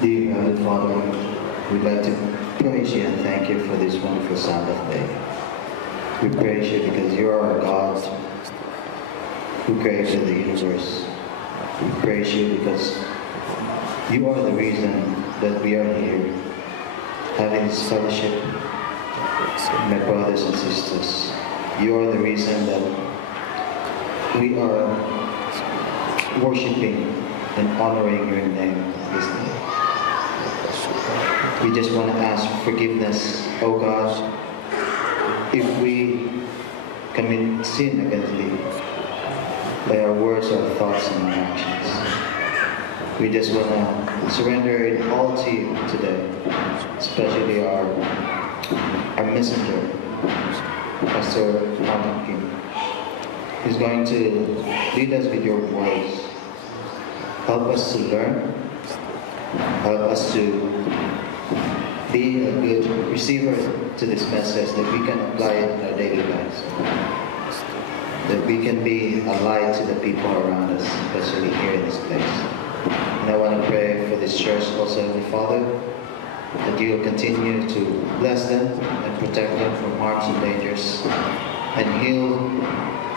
Dear Heavenly Father, we'd like to praise you and thank you for this wonderful Sabbath day. We praise you because you are our God who created the universe. We praise you because you are the reason that we are here, having this fellowship, my brothers and sisters. You are the reason that we are worshiping and honoring your name this day. We just want to ask forgiveness, oh God, if we commit sin against thee by our words, our thoughts, and our actions. We just want to surrender it all to you today, especially our messenger, Pastor Martin Kim, who's going to lead us with your words. Help us to learn, help us to be a good receiver to this message, that we can apply it in our daily lives, that we can be a light to the people around us, especially here in this place. And I want to pray for this church also, Heavenly Father, that you will continue to bless them and protect them from harms and dangers, and heal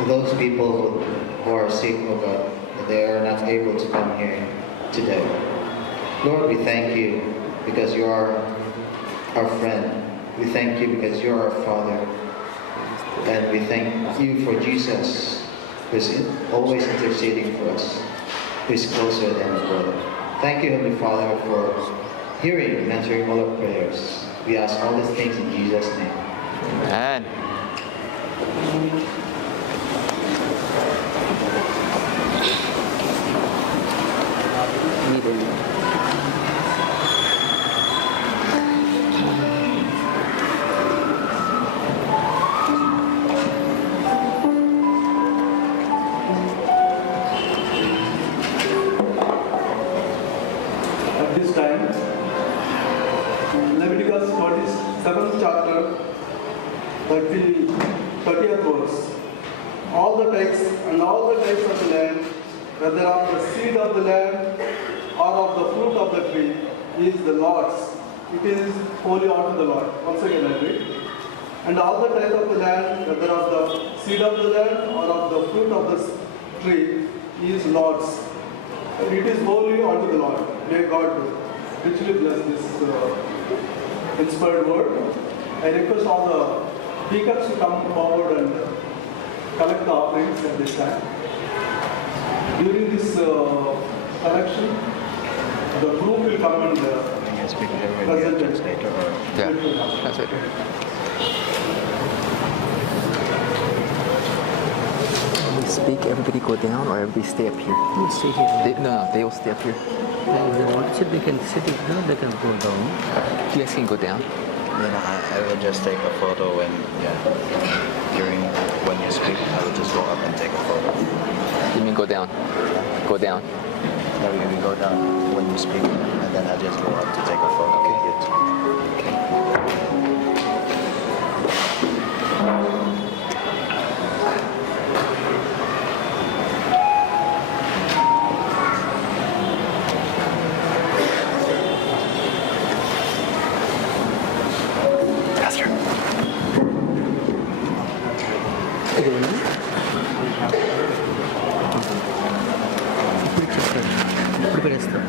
those people who are sick, oh God, that they are not able to come here today. Lord, we thank you because you are our friend. We thank you because you are our Father. And we thank you for Jesus, who is always interceding for us, who is closer than a brother. Thank you, Heavenly Father, for hearing and answering all our prayers. We ask all these things in Jesus' name. Amen. At this time, Leviticus 47th chapter, 30th verse. All the tithes and all the tithes of the land, whether of the seed of the land or of the fruit of the tree, is the Lord's. It is holy unto the Lord. Once again I read. And all the tithe of the land, whether of the seed of the land or of the fruit of the tree, is Lord's. And it is holy unto the Lord. May God richly bless this inspired word. I request all the deacons to come forward and collect the offerings at this time. During this collection, the group will come and present it. Yeah, that's it. When we speak, everybody go down or everybody stay up here? We'll stay here. No, they will stay up here. If they want to sit, they can sit down, they can go down. You guys can go down. Then I will just take a photo when, during when you speak, I will just go up and take a photo. You mean go down? Go down. No, we go down when you speak, and then I'll just go up to take a photo. ఇప్పుడు పెడేస్తాం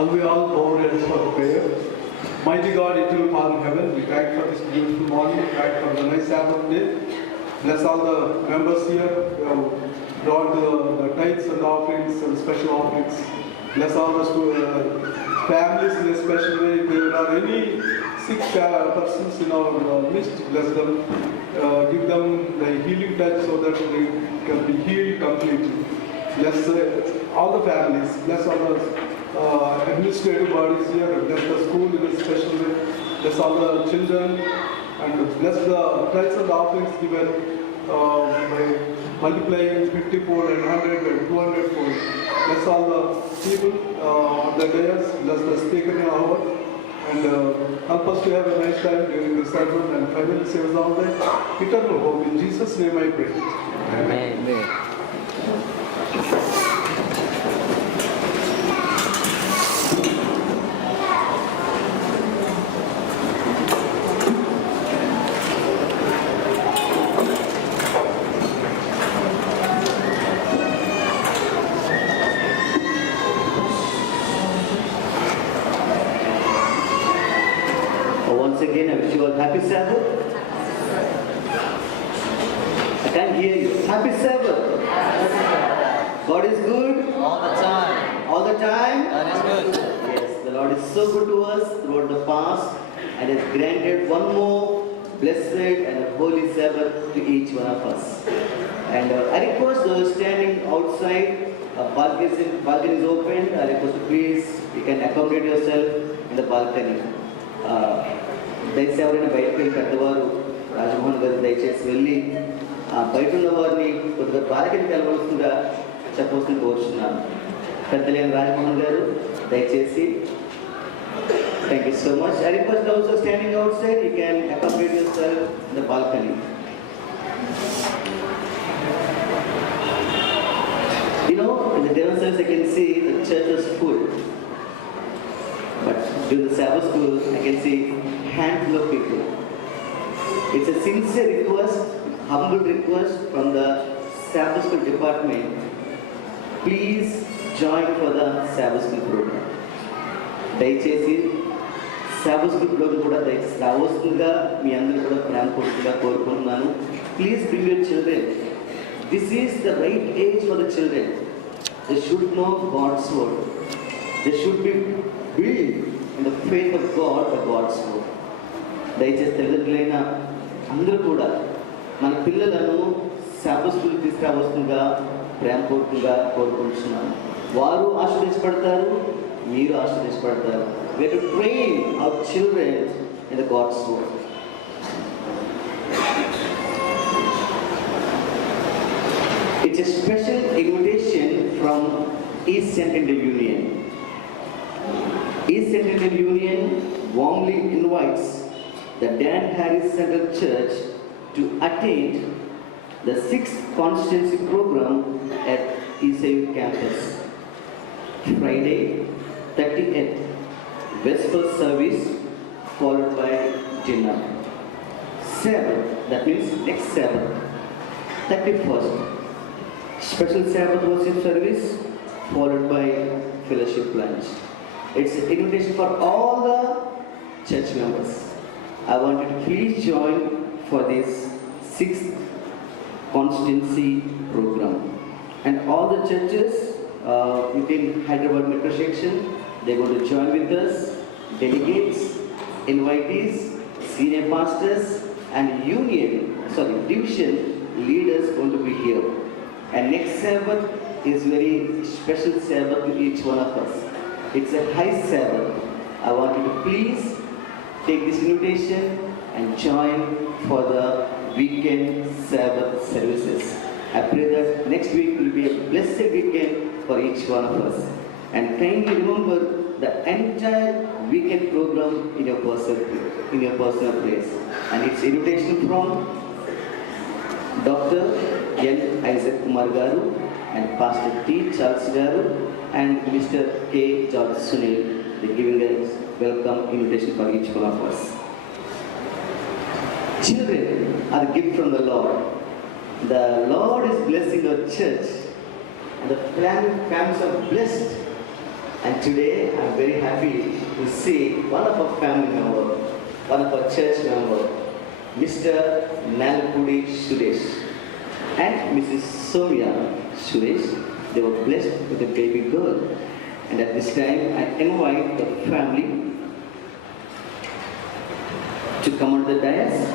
Shall we all bow our heads for prayer? Mighty God, eternal Father in heaven, we thank for this beautiful morning, we thank for the nice Sabbath day. Bless all the members here who have brought the tithes and offerings and special offerings. Bless all the families in a special way. If there are any sick persons in our midst, bless them. Give them the healing touch so that they can be healed completely. Bless all the families. Bless all the administrative bodies here. Bless the school in a special way. Bless all the children. And bless the tithes and offerings given by multiplying 50-fold and 100 and 200-fold. Bless all the people on the dais. Bless the speaker in our hour. And help us to have a nice time during the sermon and finally save us all that eternal hope. In Jesus' name I pray. Amen. Once again, I wish you all happy Sabbath. I can't hear you. Happy Sabbath. God is good. All the time. All the time. That is good. Yes, the Lord is so good to us throughout the past and has granted one more blessed and a holy Sabbath to each one of us. And I request those standing outside, balcony is open. I request you please, you can accommodate yourself in the balcony. దయచేసి ఎవరైనా బయటకు వెళ్ళి పెద్దవారు రాజమోహన్ గారు దయచేసి వెళ్ళి బయట ఉన్న వారిని కొద్దిగా బాలకని కలవలసిందిగా చెప్పవలసింది కోరుచున్నాను. పెద్దలైన రాజమోహన్ గారు దయచేసి. Thank you so much. I request also standing out side, you can accommodate your self in the balcony. You know, in the demonstrations I can see the church is full. But during the Sabbath school, I can see handful of people. It's a sincere request, humble request from the Sabbath school department. Please join for the Sabbath school program. దయచేసి Sabbath school program కూడా దయచేసి రావాల్సిందిగా మీ అందరూ కూడా ప్రేమపూర్వకంగా కోరుకుంటున్నాను. Please bring your children. This is the right age for the children. They should know God's word. They should be built in the faith of God by God's word. దయచేసి తల్లిదండ్రులైన అందరూ కూడా మన పిల్లలను Sabbath school తీసుకురావాల్సిందిగా ప్రేమపూర్వకంగా కోరుకుంటున్నాను. వారు ఆశీర్వదించబడతారు, మీరు ఆశీర్వదించబడతారు. We have to train our children in the God's word. It's a special invitation from East Central Union. East Central Union warmly invites the Dan Harris Central Church to attend the 6th Constituency Program at ECU campus. Friday, 30th, Vesper service followed by dinner. Sabbath, that means next Sabbath, 31st, special Sabbath worship service followed by fellowship lunch. It's an invitation for all the church members. I want you to please join for this 6th constituency program. And all the churches within Hyderabad metro section, they're going to join with us. Delegates, invitees, senior pastors, and division leaders going to be here. And next Sabbath is very special Sabbath to each one of us. It's a high Sabbath. I want you to please take this invitation and join for the weekend Sabbath services. I pray that next week will be a blessed weekend for each one of us. And kindly remember the entire weekend program in your personal place. And it's invitation from Dr. N. Isaac Kumar Garu and Pastor T. Charles Garu and Mr. K. George Sunil. They're giving us welcome invitation for each one of us. Children are a gift from the Lord. The Lord is blessing our church and the families are blessed And today I'm very happy to see one of our family member, one of our church member, Mr. Nalapudi Suresh and Mrs. Soumya Suresh. They were blessed with a baby girl. And at this time I invite the family to come on the dais.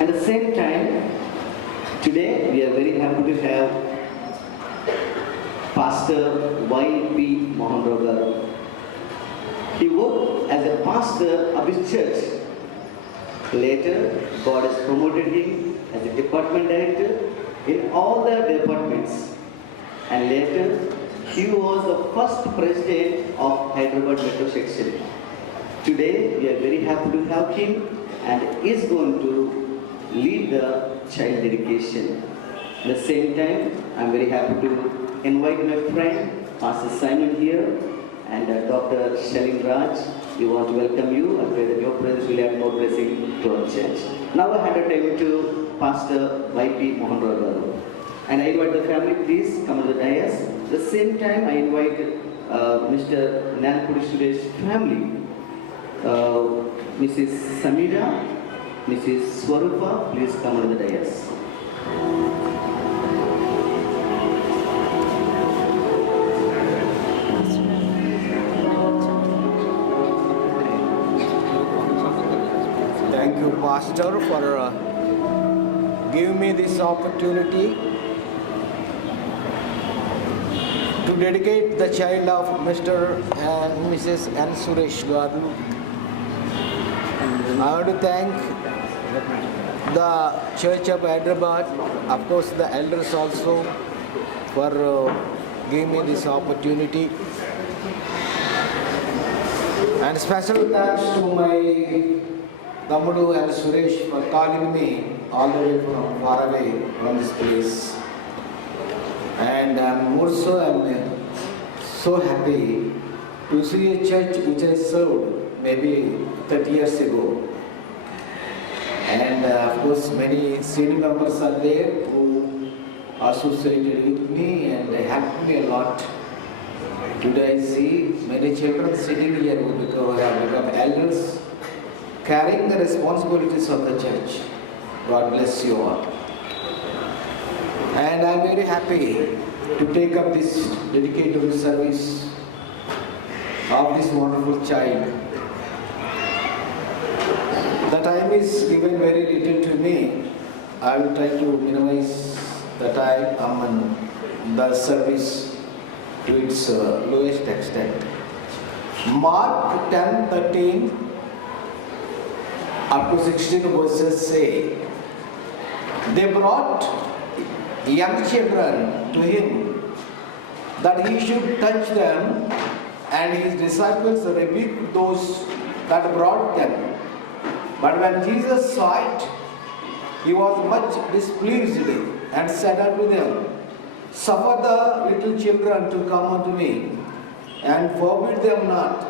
At the same time, today we are very happy to have Pastor Y.P. Mohan Garu. He worked as a pastor of his church. Later, God has promoted him as a department director in all the departments. And later, he was the first president of Hyderabad Metro Section. Today, we are very happy to have him and is going to lead the child dedication. At the same time, I am very happy to invite my friend, Pastor Simon here, and Dr. Shalin Raj. We want to welcome you and pray that your presence will add more blessing to our church. Now I hand it over to Pastor Y.P. Mohan Garu. And I invite the family, please come on the dais. At the same time, I invite Mr. Nalapudi Suresh family, Mrs. Samira, Mrs. Swarupa, please come on the dais. Thank you, Pastor, for giving me this opportunity to dedicate the child of Mr. and Mrs. N. Suresh Garu. I want to thank the Church of Hyderabad, of course the elders also, for giving me this opportunity. And special thanks to my Tamudu and Suresh for calling me all the way from far away from this place. And I'm so happy to see a church which I served maybe 30 years ago. And of course many senior members are there who associated with me and they helped me a lot. Today I see many children sitting here who have become elders, carrying the responsibilities of the church. God bless you all. And I'm very happy to take up this dedicated service of this wonderful child. The time is given very little to me. I will try to minimize the time on the service to its lowest extent. Mark 10:13 up to 16 verses say, they brought young children to him that he should touch them, and his disciples rebuked those that brought them. But when Jesus saw it, he was much displeased and said unto them, suffer the little children to come unto me, and forbid them not,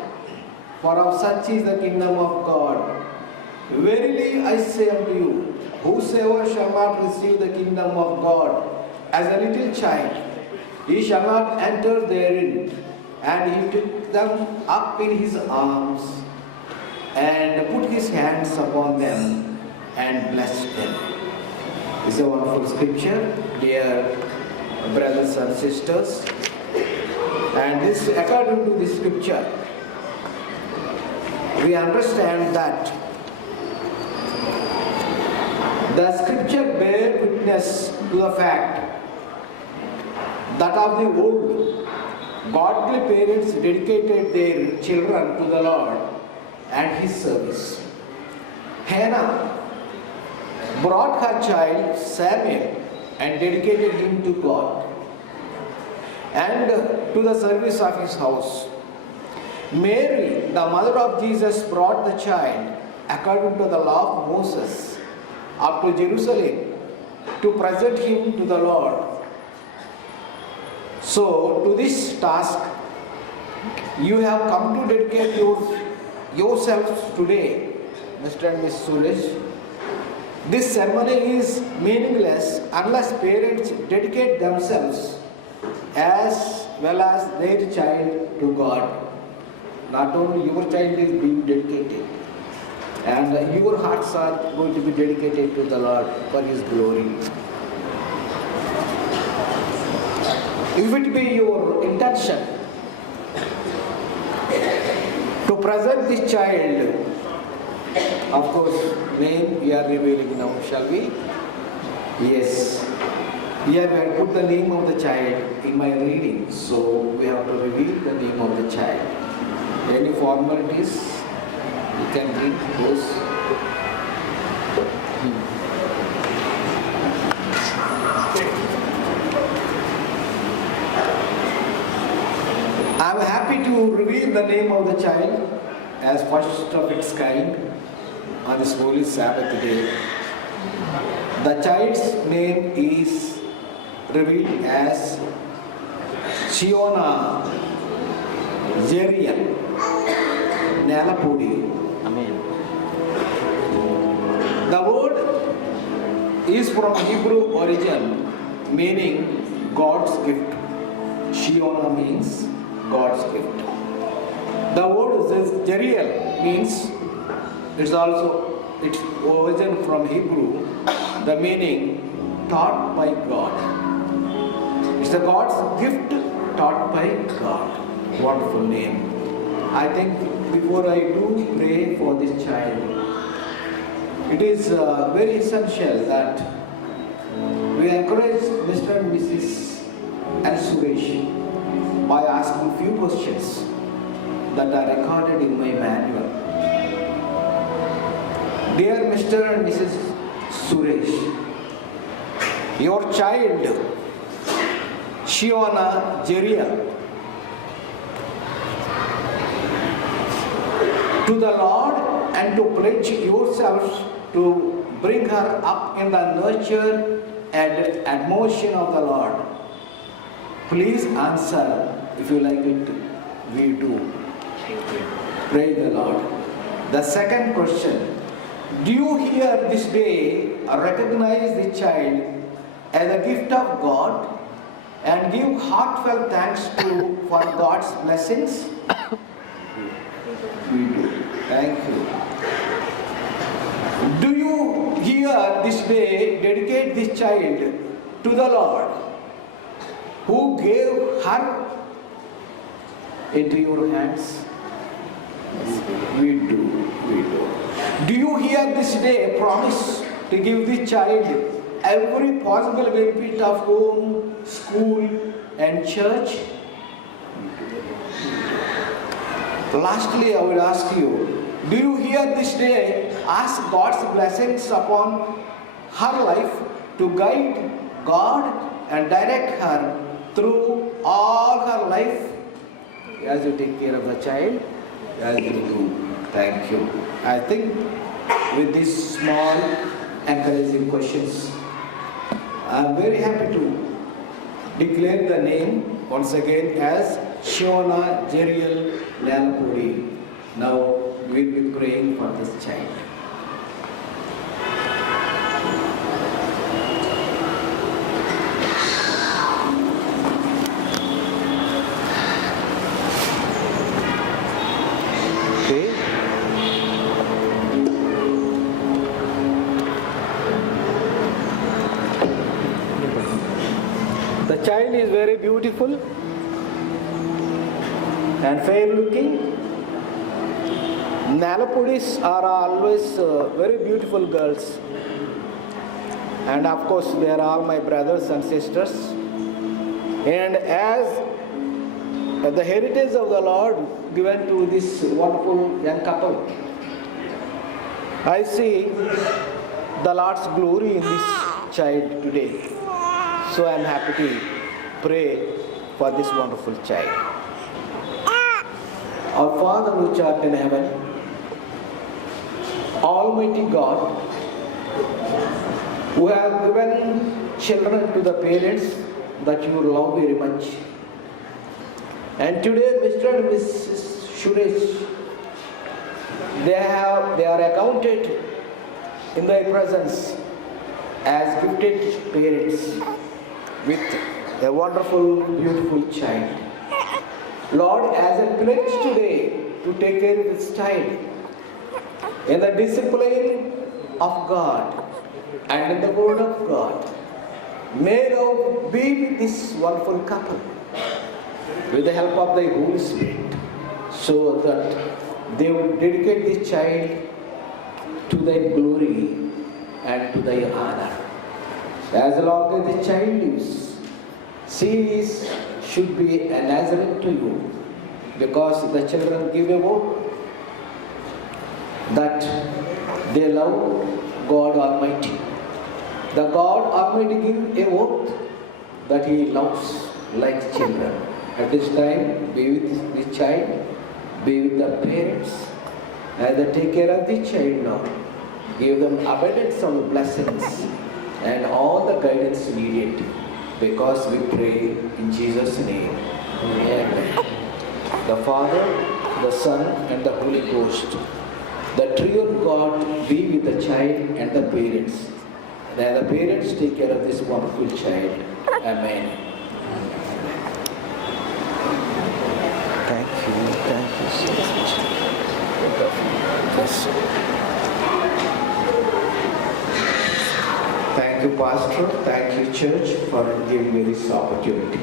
for of such is the kingdom of God. Verily I say unto you, whosoever shall not receive the kingdom of God as a little child, he shall not enter therein. And he took them up in his arms and put his hands upon them and blessed them. This is a wonderful scripture, dear brothers and sisters. And this, according to this scripture, we understand that the scripture bears witness to the fact that of the old, godly parents dedicated their children to the Lord and His service. Hannah brought her child Samuel and dedicated him to God and to the service of His house. Mary, the mother of Jesus, brought the child according to the law of Moses up to Jerusalem to present him to the Lord. So, to this task, you have come to dedicate yourselves today, Mr. and Ms. Suresh. This ceremony is meaningless unless parents dedicate themselves as well as their child to God. Not only your child is being dedicated, and your hearts are going to be dedicated to the Lord for His glory. If it be your intention to present this child, of course, name we are revealing now, shall we? Yes. Here I have put the name of the child in my reading, so we have to reveal the name of the child. Any formalities you can read those. I am happy to reveal the name of the child as first of its kind on this holy Sabbath day. The child's name is revealed as Shiona Jeriel Nalapudi. Amen. The word is from Hebrew origin, meaning God's gift. Shiona means God's gift. The word Jeriel means its origin from Hebrew, the meaning taught by God. It's the God's gift taught by God. Wonderful name. I think before I do pray for this child, it is very essential that we encourage Mr. and Mrs. and Suresh by asking few questions that are recorded in my manual. Dear Mr. and Mrs. Suresh, your child, Shiona Jeria, to the Lord and to pledge yourselves to bring her up in the nurture and admonition of the Lord. Please answer if you like it. We do. Praise the Lord. The second question. Do you here this day recognize the child as a gift of God and give heartfelt thanks for God's blessings? We do. Thank you. Do you here this day dedicate this child to the Lord who gave her into your hands? We do. We do. Do you here this day promise to give this child every possible benefit of home, school and church? Lastly, I would ask you, do you here this day ask God's blessings upon her life to guide God and direct her through all her life as you take care of the child, as you do? Thank you. I think with these small encouraging questions, I am very happy to declare the name once again as Shiona Jeriel Nalapudi. Now we will be praying for this child. Okay. The child is very beautiful and fair looking. Nalapudis are always very beautiful girls. And of course, they are all my brothers and sisters. And as the heritage of the Lord given to this wonderful young couple, I see the Lord's glory in this child today. So I am happy to pray for this wonderful child. Our Father who art in heaven, Almighty God, who have given children to the parents that you love very much. And today Mr. and Mrs. Suresh, they are accounted in thy presence as gifted parents with a wonderful, beautiful child. Lord, as a pledge today to take care of this child in the discipline of God and in the word of God, may thou be with this wonderful couple with the help of the Holy Spirit, so that they will dedicate this child to thy glory and to thy honor. As long as the child lives, should be a Nazarene to you, because the children give a vote that they love God Almighty. The God Almighty gives a oath that He loves like children. At this time, be with the child, be with the parents, and they take care of the child now. Give them abundance of blessings and all the guidance needed, because we pray in Jesus' name. Amen. The Father, the Son, and the Holy Ghost, the three of God be with the child and the parents. And the parents take care of this wonderful child. Amen. Thank you so much. Yes. Thank you, Pastor. Thank you, Church, for giving me this opportunity.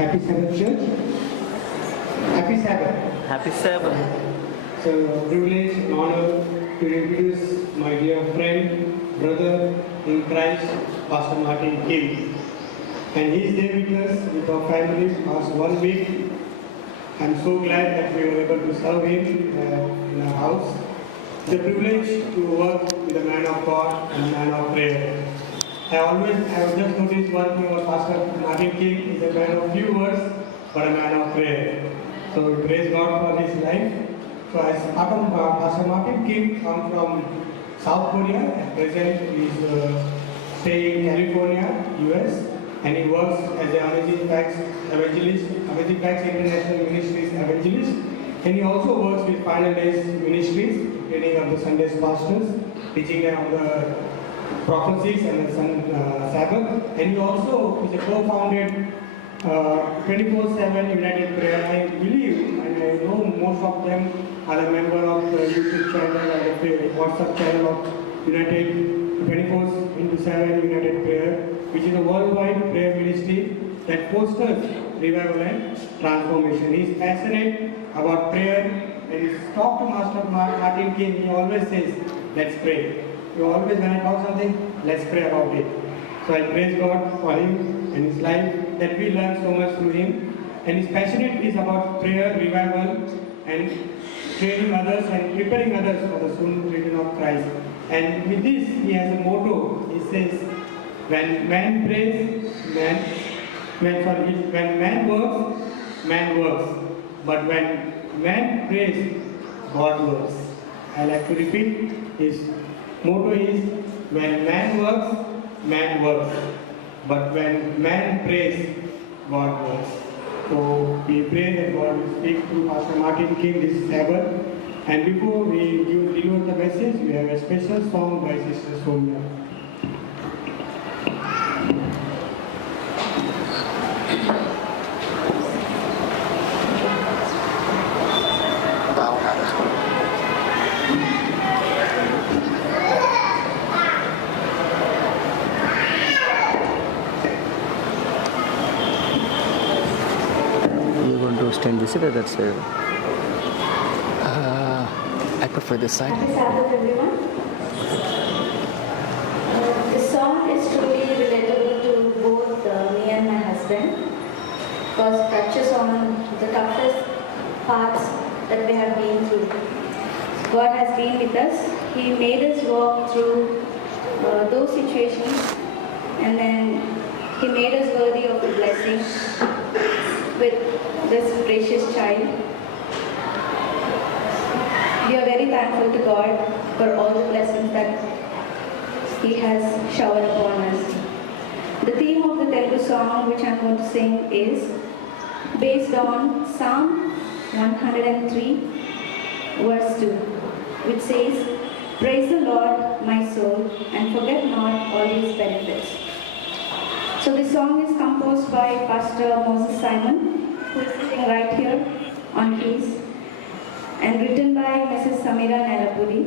Happy Sabbath, Church. Happy Sabbath. Happy Sabbath. So, privilege and honor to introduce my dear friend, brother in Christ, Pastor Martin Kim. And he is there with us, with our family, past 1 week. I'm so glad that we were able to serve him in our house. It's a privilege to work with a man of God and a man of prayer. I have just noticed one thing about Pastor Martin King is a man of few words, but a man of prayer. So we praise God for his life. So as Pastor Martin King comes from South Korea, at present he is staying in California, US, and he works as an Amazing Facts evangelist, Amazing Facts International Ministries evangelist, and he also works with Final Days Ministries, training of the Sundays pastors, teaching them on the prophecies and the Sabbath, and he also is a co-founded 24/7 United Prayer. I believe, and I know most of them are a member of the YouTube channel and the WhatsApp channel of United 24/7 United Prayer, which is a worldwide prayer ministry that fosters revival and transformation. He is passionate about prayer, and he talks to Master Martin King. He always says, "Let's pray." You always, when I talk something, let's pray about it. So I praise God for him and his life, that we learn so much through him. And his passionate is about prayer, revival, and training others and preparing others for the soon return of Christ. And with this, he has a motto. He says, when man prays, when man works. But when man prays, God works. I like to repeat, his motto is, when man works. But when man prays, God works. So we pray that God will speak through Pastor Martin King this Sabbath. And before we deliver the message, we have a special song by Sister Sonia. You want to stand this side or that side? I prefer this side. Happy Sabbath, everyone. This song is truly relatable to both me and my husband, because it touches on the toughest parts that we have been through. God has been with us. He made us walk through those situations, and then He made us worthy of the blessing with this precious child. We are very thankful to God for all the blessings that He has showered upon us. The theme of the Telugu song which I am going to sing is based on Psalm 103 verse 2, which says, "Praise the Lord, my soul, and forget not all His benefits." So this song is composed by Pastor Moses Simon, who is sitting right here on keys, and written by Mrs. Samira Nalapudi.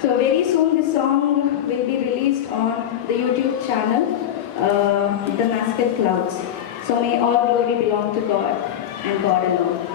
So very soon this song will be released on the YouTube channel, The Mascot Clouds. So may all glory belong to God and God alone.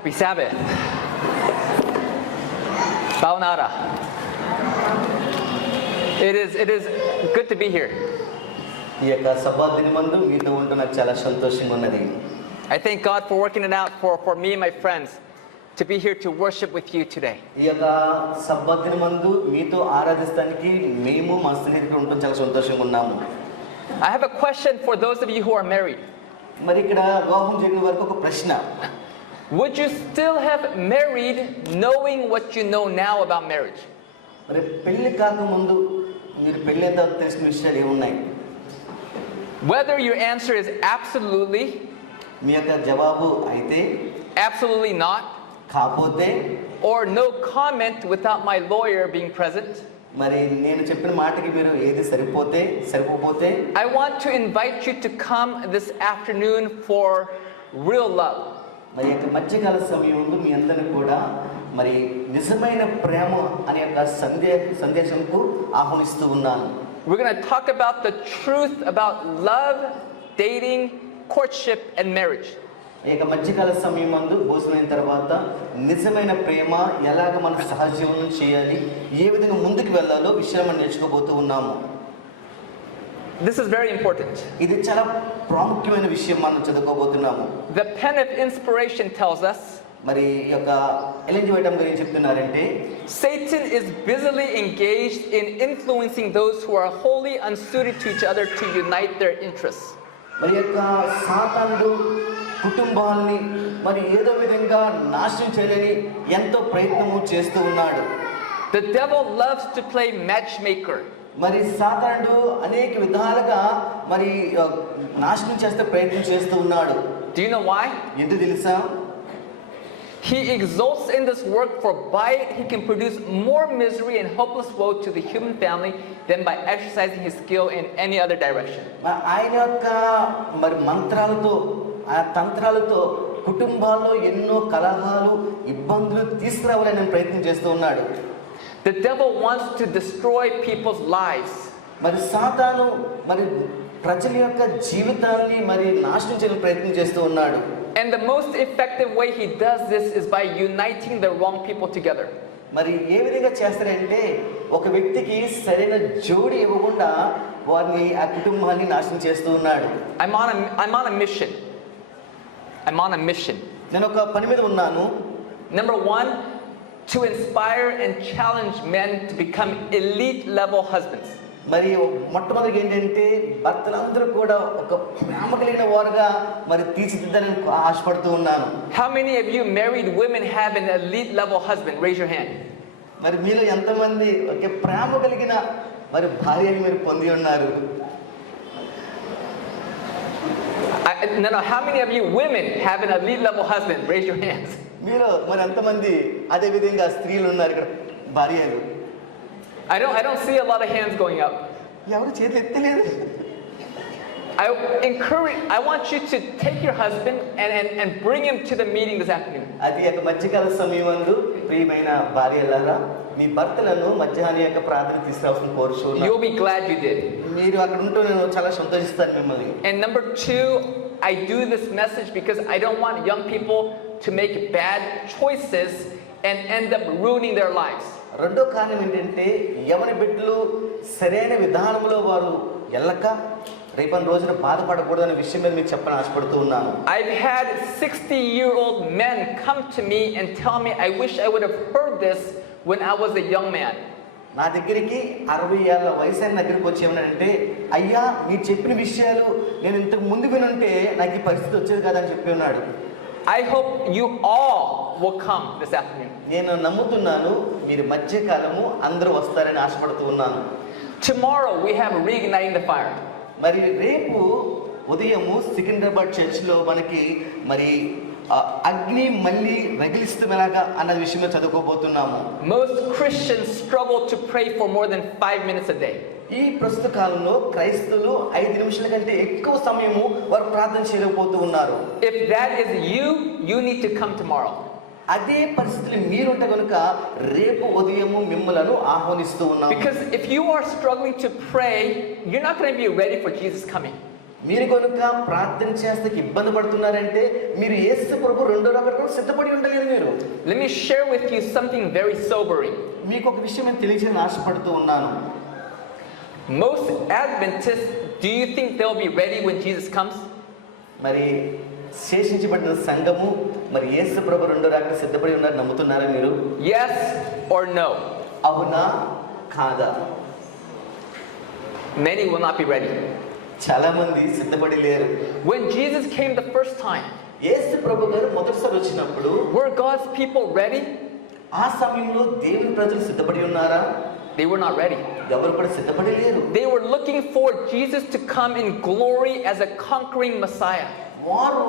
Happy Sabbath. Baonara. It is good to be here. ఈ యొక్క సబ్బాత్ దినమందు మీతో ఉంటూ నాకు చాలా సంతోషంగా ఉన్నది. I thank God for working it out for me and my friends to be here to worship with you today. ఈ యొక్క సబ్బాత్ దినమందు మీతో ఆరాధిస్తానికి మేము మా స్నేహితులు ఉండటం చాలా సంతోషంగా ఉన్నాము. I have a question for those of you who are married. మరి ఇక్కడ వివాహం జరిగిన వరకు ఒక ప్రశ్న. Would you still have married knowing what you know now about marriage? మరి పెళ్లి కాకముందు మీరు పెళ్లి అయిన తర్వాత తెలిసిన విషయాలు ఏమున్నాయి? Whether your answer is absolutely, మీ యొక్క జవాబు అయితే, absolutely not, కాకపోతే, or no comment without my lawyer being present, మరి నేను చెప్పిన మాటకి మీరు ఏది సరిపోతే I want to invite you to come this afternoon for real love. మరి యొక్క మధ్యకాల సమయంలో మీ అందరిని కూడా మరి నిజమైన ప్రేమ అనే యొక్క సందేశంకు ఆహ్వానిస్తూ ఉన్నాను. We're going to talk about the truth about love, dating, courtship, and marriage. ఈ యొక్క మధ్యకాల సమయం నందు భోజనం తర్వాత నిజమైన ప్రేమ ఎలాగ మనం సహజీవనం చేయాలి, ఏ విధంగా ముందుకు వెళ్ళాలో విషయం మనం నేర్చుకోబోతూ ఉన్నాము. This is very important. ఇది చాలా ప్రాముఖ్యమైన విషయం మనం చదువుకోబోతున్నాము. The pen of inspiration tells us మరి ఈ యొక్క ఎలెన్ జి వైట్ గారు ఏం చెప్తున్నారంటే, Satan is busily engaged in influencing those who are wholly unsuited to each other to unite their interests. మరి యొక్క సాతానుడు కుటుంబాలని మరి ఏదో విధంగా నాశనం చేయాలని ఎంతో ప్రయత్నము చేస్తూ ఉన్నాడు. The devil loves to play matchmaker. మరి సాతానుడు అనేక విధాలుగా మరి నాశనం చేస్తే ప్రయత్నం చేస్తూ ఉన్నాడు. Do you know why? ఎందుకు తెలుసా? He exalts in this work, for by it he can produce more misery and hopeless woe to the human family than by exercising his skill in any other direction. ఆయన యొక్క మరి మంత్రాలతో ఆ తంత్రాలతో కుటుంబాల్లో ఎన్నో కలహాలు ఇబ్బందులు తీసుకురావాలని ప్రయత్నం చేస్తూ ఉన్నాడు. The devil wants to destroy people's lives. మరి సాతాను మరి ప్రజల యొక్క జీవితాన్ని మరి నాశనం చేయాలని ప్రయత్నం చేస్తూ ఉన్నాడు. And the most effective way he does this is by uniting the wrong people together. మరి ఏ విధంగా చేస్తారంటే ఒక వ్యక్తికి సరైన జోడి ఇవ్వకుండా వారిని ఆ కుటుంబాన్ని నాశనం చేస్తూ ఉన్నాడు. I'm on a mission. నేను ఒక పని మీద ఉన్నాను. Number 1, to inspire and challenge men to become elite level husbands. మరి మొట్టమొదటి ఏంటంటే భర్తలందరూ కూడా ఒక ప్రేమ కలిగిన వారుగా మరి తీర్చిదిద్దాలని ఆశపడుతూ ఉన్నాను. How many of you married women have an elite level husband? Raise your hand. మరి మీలో ఎంతమంది ఒక ప్రేమ కలిగిన మరి భార్యని మీరు పొంది ఉన్నారు? No, how many of you women have an elite level husband? Raise your hands. మీరు మరి ఎంతమంది అదే విధంగా స్త్రీలు ఉన్నారు ఇక్కడ భార్యలు? I don't see a lot of hands going up. ఎవరు చేతులు ఎత్తలేదు. I want you to take your husband and bring him to the meeting this afternoon. అది యొక్క మధ్యకాల సమయమందు ప్రియమైన భార్యలారా మీ భర్తలను మధ్యాహ్నం యొక్క ప్రార్థన తీసుకురావాల్సిన కోరుచున్నాను. You'll be glad you did. మీరు అక్కడ ఉంటూ నేను చాలా సంతోషిస్తాను మిమ్మల్ని. And number 2, I do this message because I don't want young people to make bad choices and end up ruining their lives. రెండో కారణం ఏంటంటే యవన బిడ్డలు సరైన విధానంలో వారు వెళ్ళక రేపటి రోజున బాధపడకూడదనే విషయం మీద మీకు చెప్పని ఆశపడుతూ ఉన్నాను. I've had 60-year-old men come to me and tell me, I wish I would have heard this when I was a young man. నా దగ్గరికి 60 ఏళ్ల వయసు అయిన దగ్గరికి వచ్చి ఏమన్నాడంటే, అయ్యా మీరు చెప్పిన విషయాలు నేను ఇంతకు ముందు వినుంటే నాకు ఈ పరిస్థితి వచ్చేది కదా అని చెప్పి ఉన్నాడు. I hope you all will come this afternoon. నేను నమ్ముతున్నాను మీరు మధ్యకాలము అందరూ వస్తారని ఆశపడుతూ ఉన్నాను. Tomorrow we have reigniting the fire. మరి రేపు ఉదయము సికింద్రాబాద్ చర్చిలో మనకి మరి అగ్ని మళ్ళీ రగిలిస్తుమేలాగా అన్న విషయంలో చదువుకోబోతున్నాము. Most Christians struggle to pray for more than 5 minutes a day. ఈ ప్రస్తుత కాలంలో క్రైస్తవులు 5 నిమిషాల కంటే ఎక్కువ సమయము వారు ప్రార్థన చేయలేకపోతూ ఉన్నారు. If that is you need to come tomorrow. అదే పరిస్థితులు మీరుంటే కనుక రేపు ఉదయము మిమ్మలను ఆహ్వానిస్తూ ఉన్నాము. Because if you are struggling to pray, you're not going to be ready for Jesus coming. మీరు కనుక ప్రార్థన చేస్తే ఇబ్బంది పడుతున్నారంటే మీరు యేసు ప్రభు రెండో రాకడ కూడా సిద్ధపడి ఉండలేదు మీరు. Let me share with you something very sobering. మీకు ఒక విషయం నేను తెలియజేయాలని ఆశపడుతూ ఉన్నాను. Most Adventists, do you think they'll be ready when Jesus comes? మరి శేషించబడిన సంఘము మరి యేసు ప్రభు రెండో రాకడ సిద్ధపడి ఉన్నారు నమ్ముతున్నారా మీరు? Yes or no? అవునా కాదా? Many will not be ready. చాలా మంది సిద్ధపడి లేరు. When Jesus came the first time, యేసు ప్రభు గారు మొదటిసారి వచ్చినప్పుడు were God's people ready? ఆ సమయంలో దేవుని ప్రజలు సిద్ధపడి ఉన్నారా? They were not ready. ఎవరు కూడా సిద్ధపడి లేరు. They were looking for Jesus to come in glory as a conquering Messiah. వారు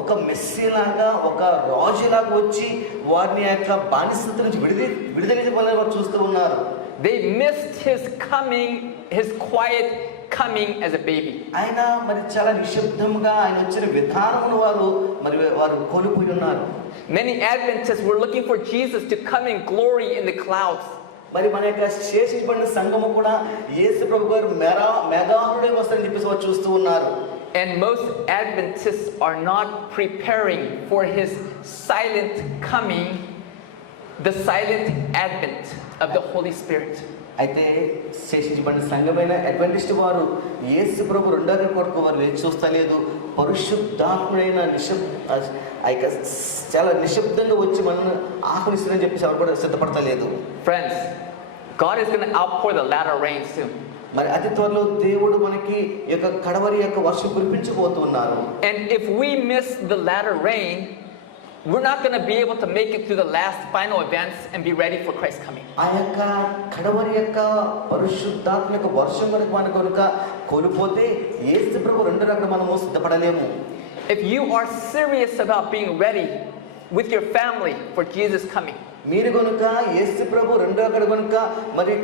ఒక మెస్సీలాగా ఒక రాజులాగా వచ్చి వారిని యొక్క బానిసత నుంచి విడుదల వారు చూస్తూ ఉన్నారు. They missed his coming, his quiet coming as a baby. ఆయన మరి చాలా నిశ్శబ్దంగా ఆయన వచ్చిన విధానమును వారు కోల్పోయి ఉన్నారు. Many Adventists were looking for Jesus to come in glory in the clouds. మరి మన యొక్క శేషించబడిన సంఘము కూడా యేసు ప్రభు గారు మేఘారుడే వస్తారని చెప్పేసి వారు చూస్తూ ఉన్నారు. And most Adventists are not preparing for his silent coming, the silent advent of the Holy Spirit. అయితే శేషించబడిన సంఘమైన అడ్వెంటిస్ట్ వారు యేసు ప్రభు రెండో కొరకు వారు వేచి చూస్తలేదు. పరిశుద్ధాత్ముడైన చాలా నిశ్శబ్దంగా వచ్చి మనల్ని ఆహ్వానిస్తారని చెప్పేసి ఎవరు కూడా సిద్ధపడతలేదు. Friends, God is going to outpour the latter rain soon. మరి అతి త్వరలో దేవుడు మనకి యొక్క కడవరి యొక్క వర్షం కురిపించబోతున్నారు. And if we miss the latter rain, we're not going to be able to make it through the last final events and be ready for Christ's coming. ఆ యొక్క కడవరి యొక్క పరిశుద్ధాత్మ యొక్క వర్షం కనుక కోల్పోతే యేసు ప్రభు రెండో రాకడ మనము సిద్ధపడలేము. If you are serious about being ready with your family for Jesus coming, మీరు కనుక యేసు ప్రభు రెండో రాకడ కనుక మరి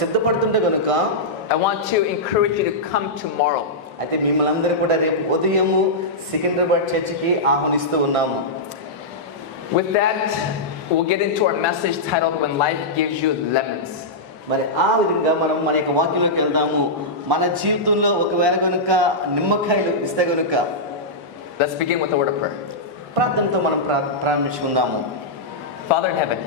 సిద్ధపడుతుంటే కనుక I want to encourage you to come tomorrow. అయితే మిమ్మల్ని అందరూ కూడా రేపు ఉదయము సికింద్రాబాద్ చర్చికి ఆహ్వానిస్తూ ఉన్నాము. With that, we'll get into our message titled When Life Gives You Lemons. మరి ఆ విధంగా మనం మన యొక్క వాక్యంలోకి వెళ్దాము. మన జీవితంలో ఒకవేళ కనుక నిమ్మకాయలు ఇస్తే కనుక Let's begin with a word of prayer. ప్రార్థనతో మనం ప్రారంభించుకుందాము. Father in heaven,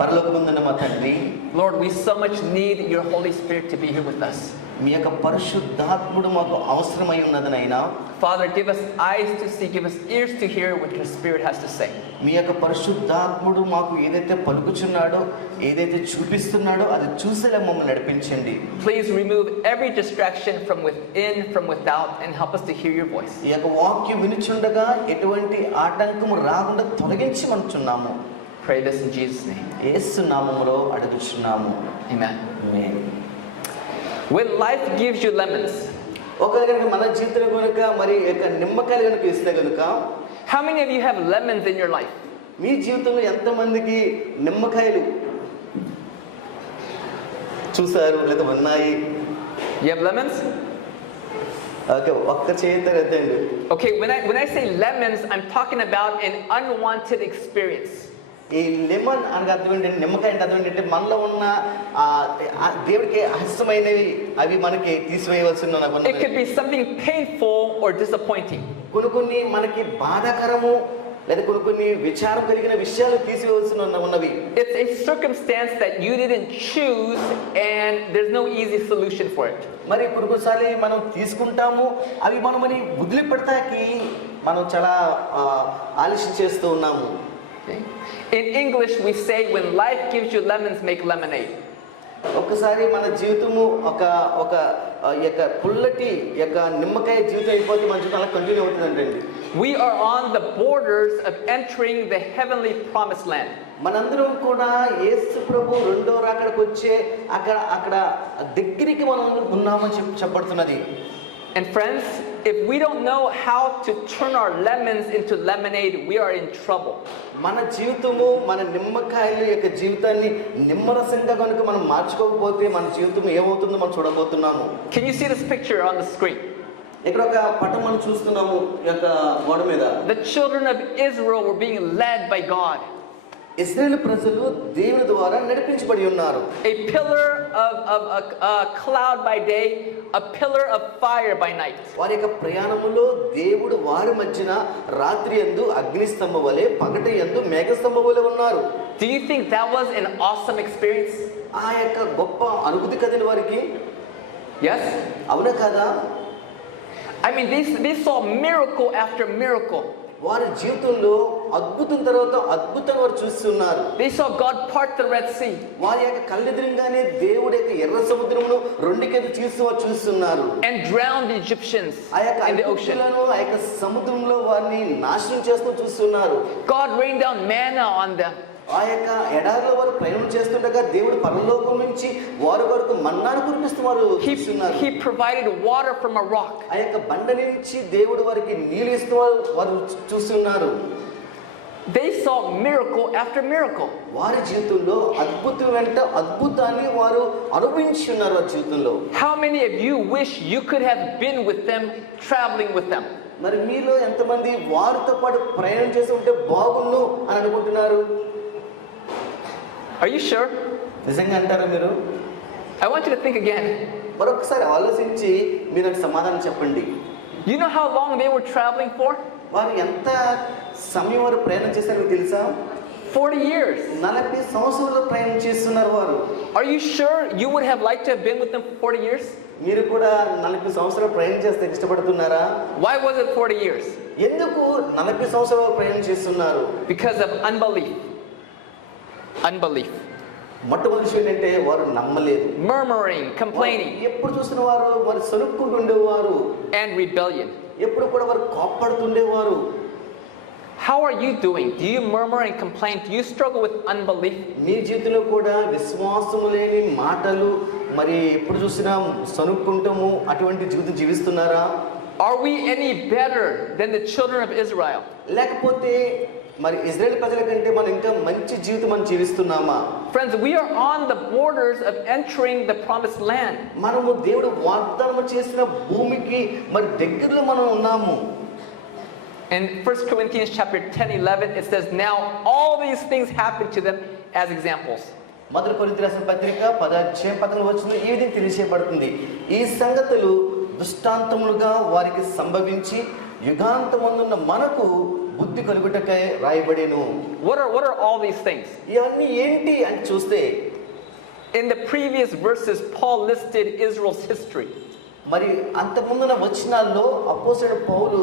పరలోకమందున్న మా తండ్రి, Lord, we so much need your Holy Spirit to be here with us. మీ యొక్క పరిశుద్ధాత్ముడు మాకు అవసరమై ఉన్నదనైనా Father, give us eyes to see, give us ears to hear what your Spirit has to say. మీ యొక్క పరిశుద్ధాత్ముడు మాకు ఏదైతే పలుకుచున్నాడో ఏదైతే చూపిస్తున్నాడో అది చూసేలా మమ్మల్ని నడిపించండి. Please remove every distraction from within, from without, and help us to hear your voice. ఈ యొక్క వాక్యం వినుచుండగా ఎటువంటి ఆటంకము రాకుండా తొలగించి మనచున్నాము. Pray this in Jesus' name. యేసు నామములో అడుగుచున్నాము. Amen. ఆమేన్. When life gives you lemons, ఒకవేళ మన జీవితంలో కనుక మరి యొక్క నిమ్మకాయలు కనుక ఇస్తే కనుక how many of you have lemons in your life? మీ జీవితంలో ఎంతమందికి నిమ్మకాయలు చూసారు లేదా ఉన్నాయి? You have lemons? ఓకే, ఒక్క చేతితో ఎత్తండి. Okay, when I say lemons, I'm talking about an unwanted experience. ఈ లెమన్ అనగా అర్థం ఏంటంటే నిమ్మకాయ అంటే అర్థం ఏంటంటే మనలో ఉన్న దేవుడికి అసహ్యమైనవి అవి మనకి తీసివేయవలసిన It could be something painful or disappointing. కొన్ని మనకి బాధాకరము లేదా కొన్ని విచారం కలిగిన విషయాలు తీసివేయవలసిన ఉన్నవి. It's a circumstance that you didn't choose and there's no easy solution for it. మరి కొన్నిసార్లు మనం తీసుకుంటాము, అవి మనమని వదిలిపెడతాకి మనం చాలా ఆలస్యం చేస్తూ ఉన్నాము. In English, we say, when life gives you lemons, make lemonade. ఒకసారి మన జీవితము ఒక యొక్క పుల్లటి యొక్క నిమ్మకాయ జీవితం అయిపోతే మన జీవితం అలా కంటిన్యూ అవుతుందండి. We are on the borders of entering the heavenly promised land. మనందరం కూడా యేసు ప్రభు రెండో రాకడకు వచ్చే అక్కడ దగ్గరికి మనం ఉన్నామని చెప్పబడుతున్నది. And friends, if we don't know how to turn our lemons into lemonade, we are in trouble. మన జీవితము మన నిమ్మకాయల యొక్క జీవితాన్ని నిమ్మరసంగా కనుక మనం మార్చుకోకపోతే మన జీవితం ఏమవుతుందో మనం చూడబోతున్నాము. Can you see this picture on the screen? ఇక్కడ ఒక పటం మనం చూస్తున్నాము ఈ యొక్క గోడ మీద. The children of Israel were being led by God. ఇశ్రాయేలు ప్రజలు దేవుని ద్వారా నడిపించబడి ఉన్నారు. A pillar of a cloud by day, a pillar of fire by night. వారి యొక్క ప్రయాణములో దేవుడు వారి మధ్యన రాత్రి యందు అగ్నిస్తంభం వలె, పగటి యందు మేఘస్తంభం వలె ఉన్నారు. Do you think that was an awesome experience? ఆ యొక్క గొప్ప అనుభూతి కదండి వారికి. Yes? అవునా కదా? I mean, they saw miracle after miracle. వారి జీవితంలో అద్భుతం తర్వాత అద్భుతం వారు చూస్తున్నారు. They saw God part the Red Sea. వారి యొక్క కళ్ళెదురుగానే దేవుడి యొక్క ఎర్ర సముద్రమును రెండుకెందు చూస్తున్నారు. And drowned the Egyptians ఆ యొక్క in the ocean. ఐగుప్తీయులను ఆ యొక్క సముద్రంలో వారిని నాశనం చేస్తూ చూస్తున్నారు. God rained down manna on them. ఆ యొక్క ఎడారిలో వారు ప్రయాణం చేస్తుండగా దేవుడు పరలోకం నుంచి వారి కొరకు మన్నాను కురిపిస్తూ వారు చూస్తున్నారు. He provided water from a rock. ఆ యొక్క బండ నుంచి దేవుడు వారికి నీళ్ళు ఇస్తూ వారు చూస్తున్నారు. They saw miracle after miracle. వారి జీవితంలో అద్భుతం వెంట అద్భుతాన్ని వారు అనుభవించి ఉన్నారు వారి జీవితంలో. How many of you wish you could have been with them, traveling with them? మరి మీలో ఎంతమంది వారితో పాటు ప్రయాణం చేసి ఉంటే బాగుండు అని అనుకుంటున్నారు? Are you sure? నిజంగా అంటారా మీరు? I want you to think again. మరొకసారి ఆలోచించి మీరు నాకు సమాధానం చెప్పండి. You know how long they were traveling for? వారు ఎంత సమయం వారు ప్రయాణం చేశారో తెలుసా? 40 years. 40 సంవత్సరాలు ప్రయాణం చేస్తున్నారు వారు. Are you sure you would have liked to have been with them for 40 years? మీరు కూడా 40 సంవత్సరాలు ప్రయాణం చేస్తే ఇష్టపడుతున్నారా? Why was it 40 years? ఎందుకు 40 సంవత్సరాలు ప్రయాణం చేస్తున్నారు? Because of unbelief. Unbelief. మొట్టమొదటి విషయం ఏంటంటే వారు నమ్మలేదు. Murmuring, complaining, ఎప్పుడు చూసిన వారు సనుక్కుంటుండేవారు. and rebellion. ఎప్పుడు కూడా వారు కోప్పడుతుండేవారు. How are you doing? Do you murmur and complain? Do you struggle with unbelief? మీ జీవితంలో కూడా విశ్వాసము లేని మాటలు, మరి ఎప్పుడు చూసినా సనుక్కుంటాము అటువంటి జీవితం జీవిస్తున్నారా? Are we any better than the children of Israel? లేకపోతే మరి ఇశ్రాయేలు ప్రజల కంటే మనం ఇంకా మంచి జీవితం మనం జీవిస్తున్నామా? Friends, we are on the borders of entering the promised land. మనము దేవుడు వాగ్దానం చేసిన భూమికి మరి దగ్గరలో మనం ఉన్నాము. In 1 Corinthians chapter 10:11 it says, now all these things happen to them as examples. మొదటి కొరింథీ రాసిన పత్రిక 10:11 ఈ విధంగా తెలియజేయబడుతుంది. ఈ సంగతులు దృష్టాంతములుగా వారికి సంభవించి యుగాంతమందున్న మనకు బుద్ధి కలుగుటకై రాయబడెను. What are all these things? ఇవన్నీ ఏంటి అని చూస్తే In the previous verses Paul listed Israel's history. మరి అంతకుముందున వచనాల్లో అపోస్తలుడు పౌలు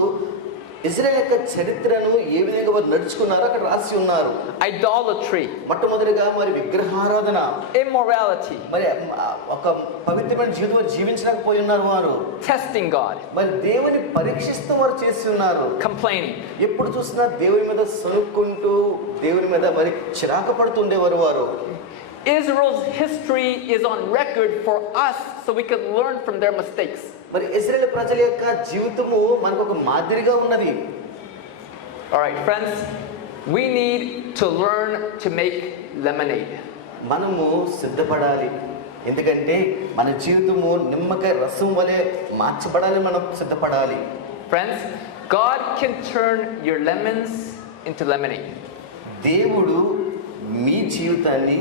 ఇజ్రాయెల్ యొక్క చరిత్రను ఏ విధంగా వారు నడుచుకున్నారో అక్కడ రాసి ఉన్నారు. Idolatry, మొట్టమొదటిగా మరి విగ్రహారాధన, immorality, మరి ఒక పవిత్రమైన జీవితం జీవించలేకపోయి ఉన్నారు వారు. testing God, మరి దేవుని పరీక్షిస్తూ వారు చేసి ఉన్నారు. complaining. ఎప్పుడు చూసినా దేవుని మీద సనుక్కుంటూ దేవుని మీద మరి చిరాకు పడుతుండేవారు వారు. Israel's history is on record for us so we could learn from their mistakes. మరి ఇశ్రాయేలు ప్రజల యొక్క జీవితము మనకు ఒక మాదిరిగా ఉన్నది. All right, friends, we need to learn to make lemonade. మనము సిద్ధపడాలి. ఎందుకంటే మన జీవితము నిమ్మకాయ రసం వలె మార్చబడాలి. మనం సిద్ధపడాలి. Friends, God can turn your lemons into lemonade. దేవుడు మీ జీవితాన్ని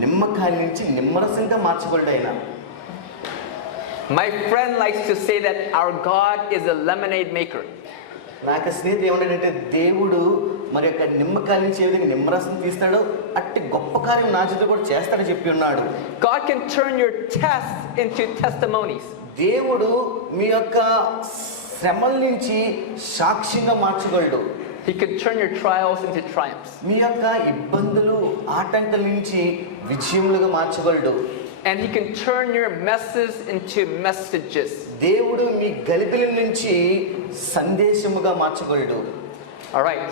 నిమ్మకాయ నుంచి నిమ్మరసంగా మార్చగలడు ఆయన. My friend likes to say that our God is a lemonade maker. నాకు స్నేహితుడు ఏమంటాడంటే దేవుడు మరి యొక్క నిమ్మకాయ నుంచి ఏ విధంగా నిమ్మరసం తీస్తాడో అట్టి గొప్ప కార్యం నా జీవితంలో కూడా చేస్తాడని చెప్పి ఉన్నాడు. God can turn your tests into testimonies. దేవుడు మీ యొక్క శ్రమల నుంచి సాక్షిగా మార్చగలడు. He can turn your trials into triumphs. మీ యొక్క ఇబ్బందులు ఆటంకాల నుంచి విజయములుగా మార్చగలడు. And He can turn your messes into messages. దేవుడు మీ గలిబిలి నుంచి సందేశముగా మార్చగలడు. All right.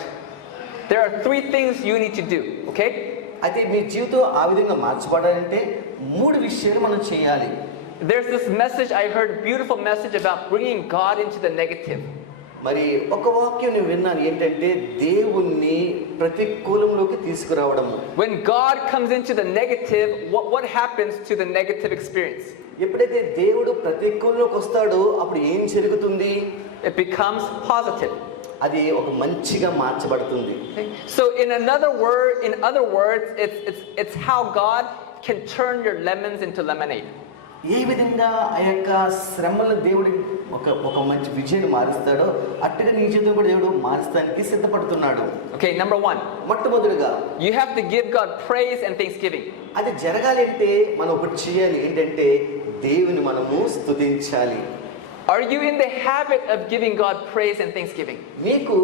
There are 3 things you need to do, okay? అయితే మీ జీవితం ఆ విధంగా మార్చబడాలంటే 3 విషయాలు మనం చేయాలి. There's this message I heard, beautiful message about bringing God into the negative. మరి ఒక వాక్యం నేను విన్నాను ఏంటంటే దేవుణ్ణి ప్రతికూలంలోకి తీసుకురావడము. When God comes into the negative, what happens to the negative experience? ఎప్పుడైతే దేవుడు ప్రతికూలంలోకి వస్తాడో అప్పుడు ఏం జరుగుతుంది? It becomes positive. అది ఒక మంచిగా మార్చబడుతుంది. Okay? So in other words, it's how God can turn your lemons into lemonade. ఏ విధంగా ఆ యొక్క శ్రమల దేవుడి ఒక మంచి విజయాన్ని మారుస్తాడో అట్టుగా నీ జీవితం కూడా దేవుడు మారుస్తానికి సిద్ధపడుతున్నాడు. Okay, number 1. మొట్టమొదటిగా You have to give God praise and thanksgiving. అది జరగాలి అంటే మనం ఒకటి చేయాలి, ఏంటంటే దేవుని మనము స్తుతించాలి. Are you in the habit of giving God praise and thanksgiving? మీకు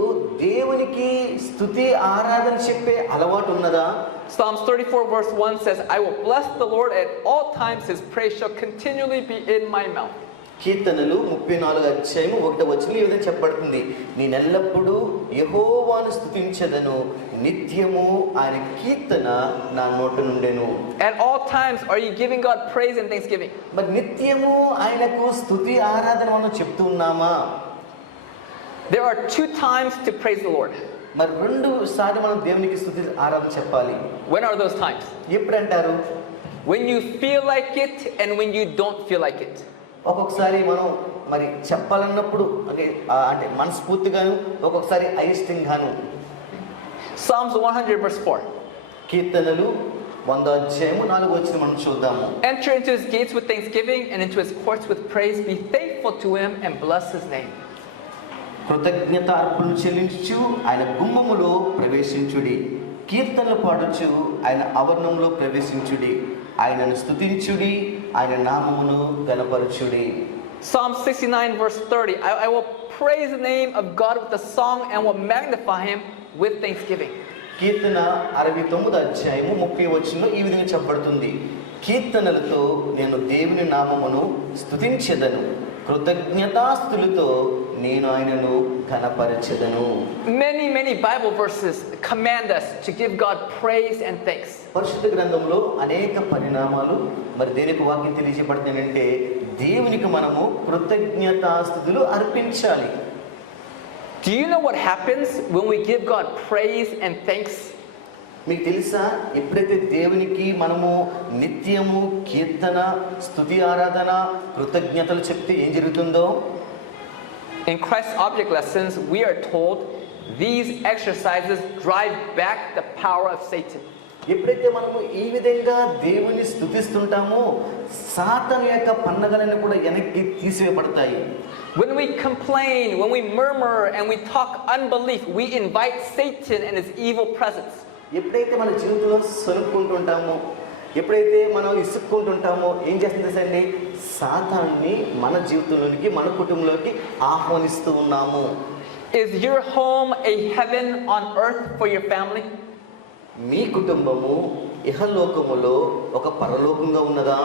దేవునికి స్తుతి ఆరాధన చెప్పే అలవాటు ఉన్నదా? Psalms 34 verse 1 says, I will bless the Lord at all times, his praise shall continually be in my mouth. కీర్తనలు 34:1 ఈ విధంగా చెప్పబడుతుంది, నేనెల్లప్పుడూ యెహోవాను స్తుతించెదను, నిత్యము ఆయన కీర్తన నా నోట నుండెను. At all times are you giving God praise and thanksgiving? మరి నిత్యము ఆయనకు స్తుతి ఆరాధన మనం చెప్తున్నామా? There are 2 times to praise the Lord. మరి 2 సార్లు మనం దేవునికి స్తుతి ఆరాధన చెప్పాలి. When are those times? ఎప్పుడు అంటారు? When you feel like it and when you don't feel like it. ఒక్కొక్కసారి మనం మరి చెప్పాలన్నప్పుడు అంటే మనస్ఫూర్తిగాను, ఒక్కొక్కసారి అయిష్టంగాను. Psalms 100 verse 4. కీర్తనలు 100:4 మనం చూద్దాము. Enter into his gates with thanksgiving and into his courts with praise. Be thankful to him and bless his name. కృతజ్ఞత అర్పణలు చెల్లించు ఆయన గుమ్మములో ప్రవేశించుడి, కీర్తనలు పాడుచు ఆయన ఆవరణంలో ప్రవేశించుడి, ఆయనను స్తుతించుడి, ఆయన నామమును గణపరచుడి. Psalm 69 verse 30. I will praise the name of God with a song and will magnify him with thanksgiving. కీర్తన 69:30 ఈ విధంగా చెప్పబడుతుంది, కీర్తనలతో నేను దేవుని నామమును స్తుతించెదను, కృతజ్ఞతాస్తులతో నేను ఆయనను ఘనపరచెదను. Many Bible verses command us to give God praise and thanks. పరిశుద్ధ గ్రంథంలో అనేక పరిణామాలు మరి దేనికి వాక్యం తెలియజేయబడుతుందంటే దేవునికి మనము కృతజ్ఞతాస్తుతులు అర్పించాలి. Do you know what happens when we give God praise and thanks? మీకు తెలుసా, ఎప్పుడైతే దేవునికి మనము నిత్యము కీర్తన, స్తుతి ఆరాధన, కృతజ్ఞతలు చెప్తే ఏం జరుగుతుందో? In Christ's object lessons, we are told these exercises drive back the power of Satan. ఎప్పుడైతే మనము ఈ విధంగా దేవుని స్తుతిస్తుంటామో సాతాను యొక్క పన్నగలన్నీ కూడా వెనక్కి తీసివేయబడతాయి. When we complain, when we murmur and we talk unbelief, we invite Satan and his evil presence. ఎప్పుడైతే మన జీవితంలో సనుక్కుంటుంటామో, ఎప్పుడైతే మనం ఇసుక్కుంటుంటామో ఏం చేస్తుంది? సాతాన్ని మన జీవితంలోనికి, మన కుటుంబంలోకి ఆహ్వానిస్తూ ఉన్నాము. Is your home a heaven on earth for your family? మీ కుటుంబము ఇహలోకములో ఒక పరలోకంగా ఉన్నదా?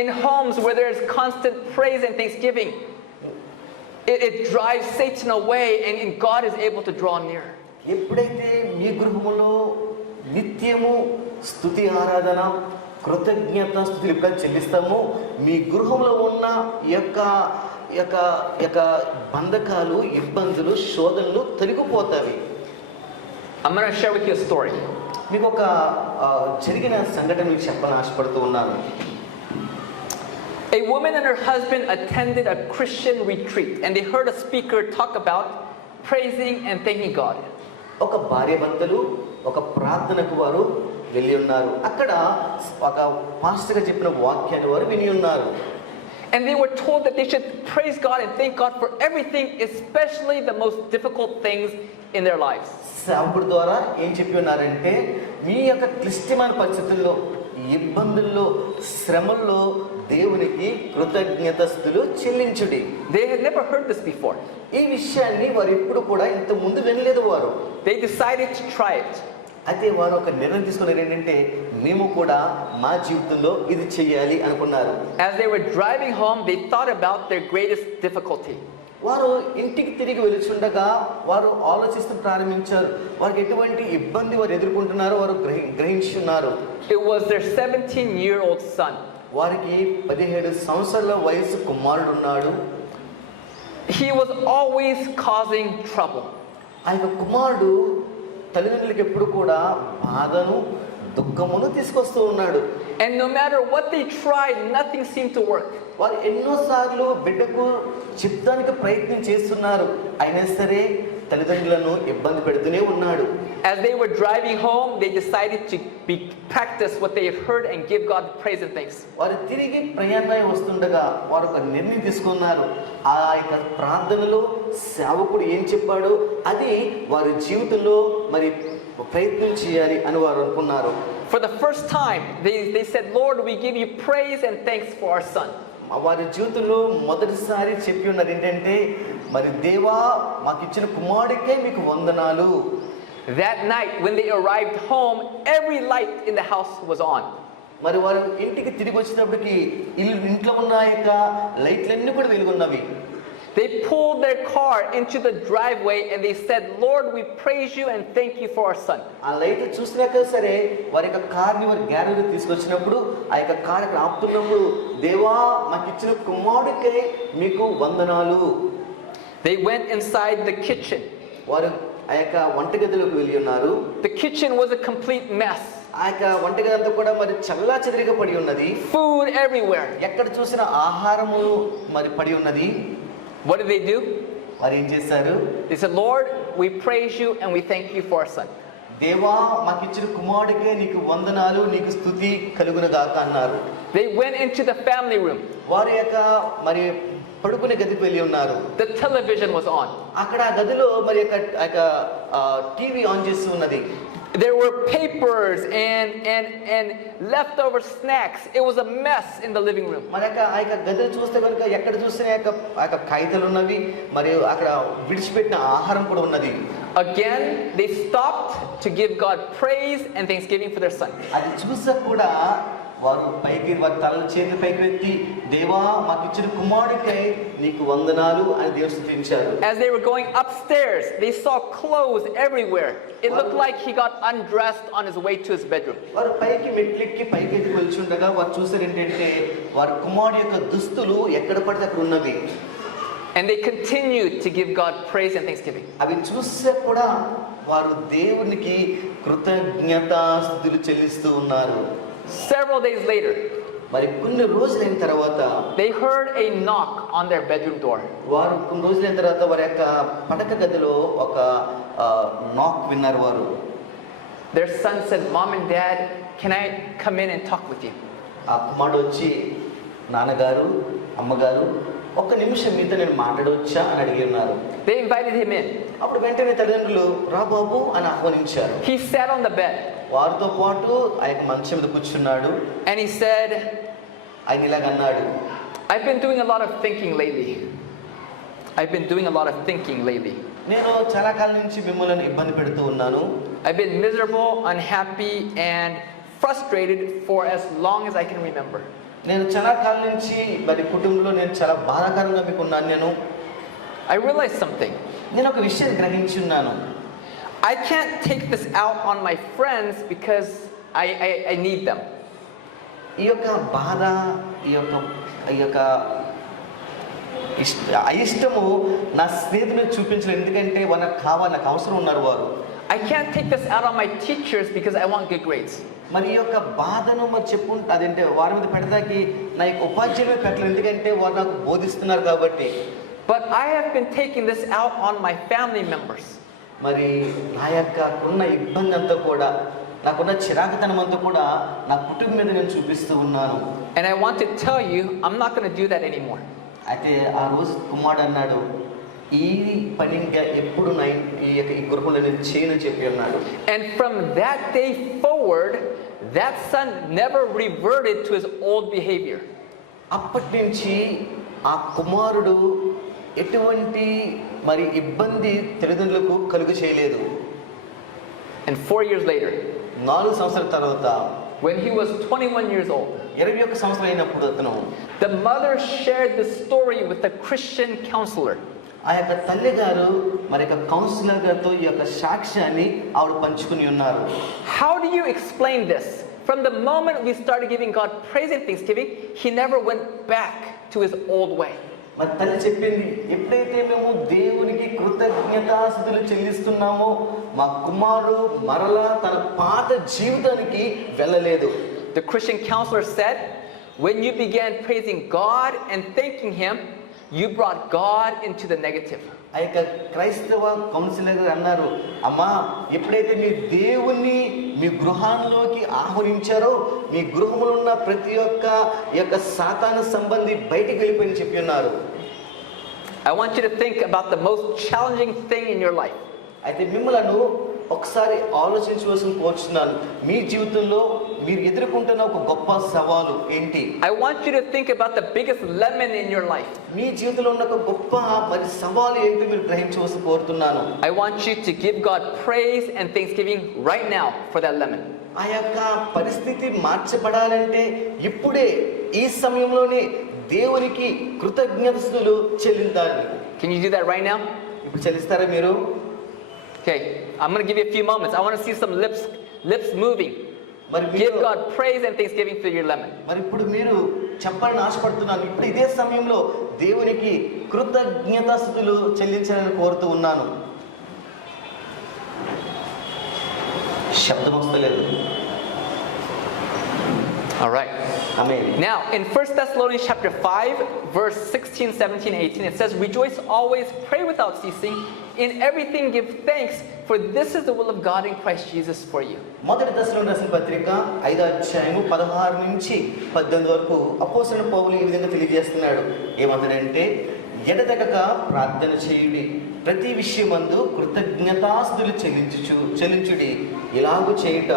In homes where there is constant praise and thanksgiving, it drives Satan away and God is able to draw near. ఎప్పుడైతే మీ గృహములో నిత్యము స్తుతి ఆరాధన, కృతజ్ఞత స్తుతులు ఎప్పుడైతే చెల్లిస్తామో మీ గృహంలో ఉన్న యొక్క బంధకాలు, ఇబ్బందులు, శోధనలు తొలగిపోతాయి. I'm going to share with you a story. మీకు ఒక జరిగిన సంఘటన మీకు చెప్పాలని ఆశపడుతూ ఉన్నాను. A woman and her husband attended a Christian retreat and they heard a speaker talk about praising and thanking God. ఒక భార్యాభర్తలు ఒక ప్రార్థనకు వారు వెళ్ళి ఉన్నారు. అక్కడ ఒక పాస్టర్గా చెప్పిన వాక్యాన్ని వారు విని ఉన్నారు. And they were told that they should praise God and thank God for everything, especially the most difficult things in their lives. సేవకుడి ద్వారా ఏం చెప్పి ఉన్నారంటే మీ యొక్క క్లిష్టమైన పరిస్థితుల్లో, ఇబ్బందుల్లో, శ్రమల్లో దేవునికి కృతజ్ఞతాస్తుతులు చెల్లించుడి. They had never heard this before. ఈ విషయాన్ని వారు ఎప్పుడు కూడా ఇంత ముందు వినలేదు. వారు They decided to try it. అయితే వారు ఒక నిర్ణయం తీసుకున్నారు, ఏంటంటే మేము కూడా మా జీవితంలో ఇది చేయాలి అనుకున్నారు. As they were driving home, they thought about their greatest difficulty. వారు ఇంటికి తిరిగి వెలుచుండగా వారు ఆలోచిస్తూ ప్రారంభించారు. వారికి ఎటువంటి ఇబ్బంది వారు ఎదుర్కొంటున్నారో వారు గ్రహించున్నారు. It was their 17-year-old son. వారికి 17 సంవత్సరాల వయసు కుమారుడు ఉన్నాడు. He was always causing trouble. ఆ యొక్క కుమారుడు తల్లిదండ్రులకు ఎప్పుడు కూడా బాధను, దుఃఖమును తీసుకొస్తూ ఉన్నాడు. And no matter what they tried, nothing seemed to work. వారు ఎన్నోసార్లు బిడ్డకు చెప్తానికి ప్రయత్నం చేస్తున్నారు, అయినా సరే తల్లిదండ్రులను ఇబ్బంది పెడుతూనే ఉన్నాడు. As they were driving home, they decided to practice what they had heard and give God praise and thanks. వారు తిరిగి ప్రయాణమై వస్తుండగా వారు ఒక నిర్ణయం తీసుకున్నారు. ఆ యొక్క ప్రార్థనలో సేవకుడు ఏం చెప్పాడో అది వారి జీవితంలో మరి ప్రయత్నం చేయాలి అని వారు అనుకున్నారు. For the first time, they said, Lord, we give you praise and thanks for our son. వారి జీవితంలో మొదటిసారి చెప్పి ఉన్నది ఏంటంటే, మరి దేవా మాకు ఇచ్చిన కుమారుడికే మీకు వందనాలు. That night, when they arrived home, every light in the house was on. మరి వారు ఇంటికి తిరిగి వచ్చినప్పటికి ఇంట్లో ఉన్న యొక్క లైట్లన్నీ కూడా వెలుగున్నవి. They pulled their car into the driveway and they said, Lord, we praise you and thank you for our son. ఆ లైట్ చూసినాక సరే వారి యొక్క కార్ని వారి గ్యారేజ్ తీసుకొచ్చినప్పుడు ఆ యొక్క కార్ అక్కడ ఆపుతున్నప్పుడు, దేవా మాకు ఇచ్చిన కుమారుడికే మీకు వందనాలు. They went inside the kitchen. వారు ఆ యొక్క వంటగదిలోకి వెళ్ళి ఉన్నారు. The kitchen was a complete mess. ఆ యొక్క వంటగది అంతా కూడా మరి చల్లా చెదిరిగా పడి ఉన్నది. Food everywhere. ఎక్కడ చూసిన ఆహారము మరి పడి ఉన్నది. What did they do? వారు ఏం చేశారు? They said, Lord, we praise you and we thank you for our son. దేవా మాకు ఇచ్చిన కుమారుడికే నీకు వందనాలు, నీకు స్తుతి కలుగునుగాక అన్నారు. They went into the family room. వారి యొక్క మరి పడుకునే గదికి వెళ్ళి ఉన్నారు. The television was on. అక్కడ ఆ గదిలో మరి యొక్క టీవీ ఆన్ చేసి ఉన్నది. There were papers and leftover snacks. It was a mess in the living room. మరి ఆ యొక్క గదిని చూస్తే కనుక ఎక్కడ చూసినా యొక్క కాగితాలు ఉన్నవి, మరియు అక్కడ విడిచిపెట్టిన ఆహారం కూడా ఉన్నది. Again, they stopped to give God praise and thanksgiving for their son. అది చూసా కూడా వారు పైకి వారి తల చేతులు పైకి ఎత్తి, దేవా మాకు ఇచ్చిన కుమారుడికై నీకు వందనాలు అని దేవుని స్తుతించారు. As they were going upstairs, they saw clothes everywhere. It looked like he got undressed on his way to his bedroom. వారు పైకి మెట్లెక్కి పైకి ఎత్తి వెళ్తుండగా వారు చూసారు ఏంటంటే వారి కుమారుడు యొక్క దుస్తులు ఎక్కడ పడితే అక్కడ ఉన్నవి. And they continued to give God praise and thanksgiving. అవి చూసే కూడా వారు దేవునికి కృతజ్ఞతాస్తుతులు చెల్లిస్తూ ఉన్నారు. Several days later, మరి కొన్ని రోజులైన తర్వాత they heard a knock on their bedroom door. వారు కొన్ని రోజులైన తర్వాత వారి యొక్క పడక గదిలో ఒక నాక్ విన్నారు వారు. Their son said, Mom and Dad, can I come in and talk with you? ఆ కుమారుడు వచ్చి, నాన్నగారు అమ్మగారు ఒక్క నిమిషం మీతో నేను మాట్లాడవచ్చా అని అడిగి ఉన్నారు. They invited him in. అప్పుడు వెంటనే తల్లిదండ్రులు రా బాబు అని ఆహ్వానించారు. He sat on the bed. వారితో పాటు ఆ యొక్క మంచం మీద కూర్చున్నాడు. And he said, ఆయన ఇలాగ అన్నాడు, I've been doing a lot of thinking lately. నేను చాలా కాలం నుంచి మిమ్మల్ని ఇబ్బంది పెడుతూ ఉన్నాను. I've been miserable, unhappy, and frustrated for as long as I can remember. నేను చాలా కాలం నుంచి మరి కుటుంబంలో నేను చాలా బాధాకరంగా మీకు ఉన్నాను. I realized something. నేను ఒక విషయాన్ని గ్రహించున్నాను. I can't take this out on my friends because I need them. ఈ యొక్క బాధ, ఈ యొక్క అయిష్టము నా స్నేహితులను చూపించలేదు, ఎందుకంటే నాకు కావాలి, నాకు అవసరం ఉన్నారు వారు. I can't take this out on my teachers because I want good grades. మరి ఈ యొక్క బాధను మరి చెప్పుకుంటే అదంటే వారి మీద పెడతాకి నా యొక్క ఉపాధ్యాయుల మీద పెట్టలేదు, ఎందుకంటే వారు నాకు బోధిస్తున్నారు కాబట్టి. But I have been taking this out on my family members. మరి నా యొక్క ఉన్న ఇబ్బంది అంతా కూడా, నాకున్న చిరాకుతనం అంతా కూడా నా కుటుంబం మీద నేను చూపిస్తూ ఉన్నాను. And I want to tell you, I'm not going to do that anymore. అయితే ఆ రోజు కుమారుడు అన్నాడు, ఈ పని ఇంకా ఎప్పుడు ఈ గృహంలో నేను చేయను చెప్పి అన్నాడు. And from that day forward, that son never reverted to his old behavior. అప్పటి నుంచి ఆ కుమారుడు ఎటువంటి మరి ఇబ్బంది తల్లిదండ్రులకు కలుగు చేయలేదు. And 4 years later, 4 సంవత్సరాల తర్వాత when he was 21 years old, 21 సంవత్సరాలు అయినప్పుడు అతను the mother shared this story with a Christian counselor. ఆ యొక్క తల్లి గారు మరి యొక్క కౌన్సిలర్ గారితో ఈ యొక్క సాక్ష్యాన్ని ఆవిడ పంచుకుని ఉన్నారు. How do you explain this? From the moment we started giving God praise and thanksgiving, he never went back to his old way. మరి తల్లి చెప్పింది, ఎప్పుడైతే మేము దేవునికి కృతజ్ఞతాస్తుతులు చెల్లిస్తున్నామో మా కుమారుడు మరలా తన పాత జీవితానికి వెళ్ళలేదు. The Christian counselor said, when you began praising God and thanking Him, you brought God into the negative. ఆ యొక్క క్రైస్తవ కౌన్సిలర్ అన్నారు, అమ్మా ఎప్పుడైతే మీ దేవుణ్ణి మీ గృహంలోకి ఆహ్వానించారో మీ గృహంలో ఉన్న ప్రతి ఒక్క సాతాను సంబంధి బయటికి వెళ్ళిపోయి చెప్పి ఉన్నారు. I want you to think about the most challenging thing in your life. అయితే మిమ్మల్ని ఒకసారి ఆలోచించవలసిన కోరుచున్నాను, మీ జీవితంలో మీరు ఎదుర్కొంటున్న ఒక గొప్ప సవాలు ఏంటి? I want you to think about the biggest lemon in your life. మీ జీవితంలో ఉన్న ఒక గొప్ప మరి సవాలు ఏంటి మీరు గ్రహించవలసి కోరుతున్నాను. I want you to give God praise and thanksgiving right now for that lemon. ఆ యొక్క పరిస్థితి మార్చబడాలంటే ఇప్పుడే ఈ సమయంలోనే దేవునికి కృతజ్ఞతలు చెల్లించాలి. Can you do that right now? ఇప్పుడు చెల్లిస్తారా మీరు? Okay, I'm going to give you a few moments. I want to see some lips moving. Give God praise and thanksgiving for your lemon. మరి ఇప్పుడు మీరు చెప్పాలని ఆశపడుతున్నాను. ఇప్పుడు ఇదే సమయంలో దేవునికి కృతజ్ఞతాస్తుతులు చెల్లించాలని కోరుతూ ఉన్నాను. శబ్దం వస్తలేదు. All right. Amen. Now, in 1 Thessalonians chapter 5, verse 16, 17, 18, it says, rejoice always, pray without ceasing, in everything give thanks, for this is the will of God in Christ Jesus for you. మొదటి దశలోని రాసిన పత్రిక 5వ అధ్యాయము 16 నుంచి 18 వరకు అపోస్తలుడైన పౌలు ఈ విధంగా తెలియజేస్తున్నాడు. ఏమంటాడంటే, ఎడతెగక ప్రార్థన చేయుడి, ప్రతి విషయమందు కృతజ్ఞతాస్తుతులు చెల్లించుడి, ఇలాగు చేయుట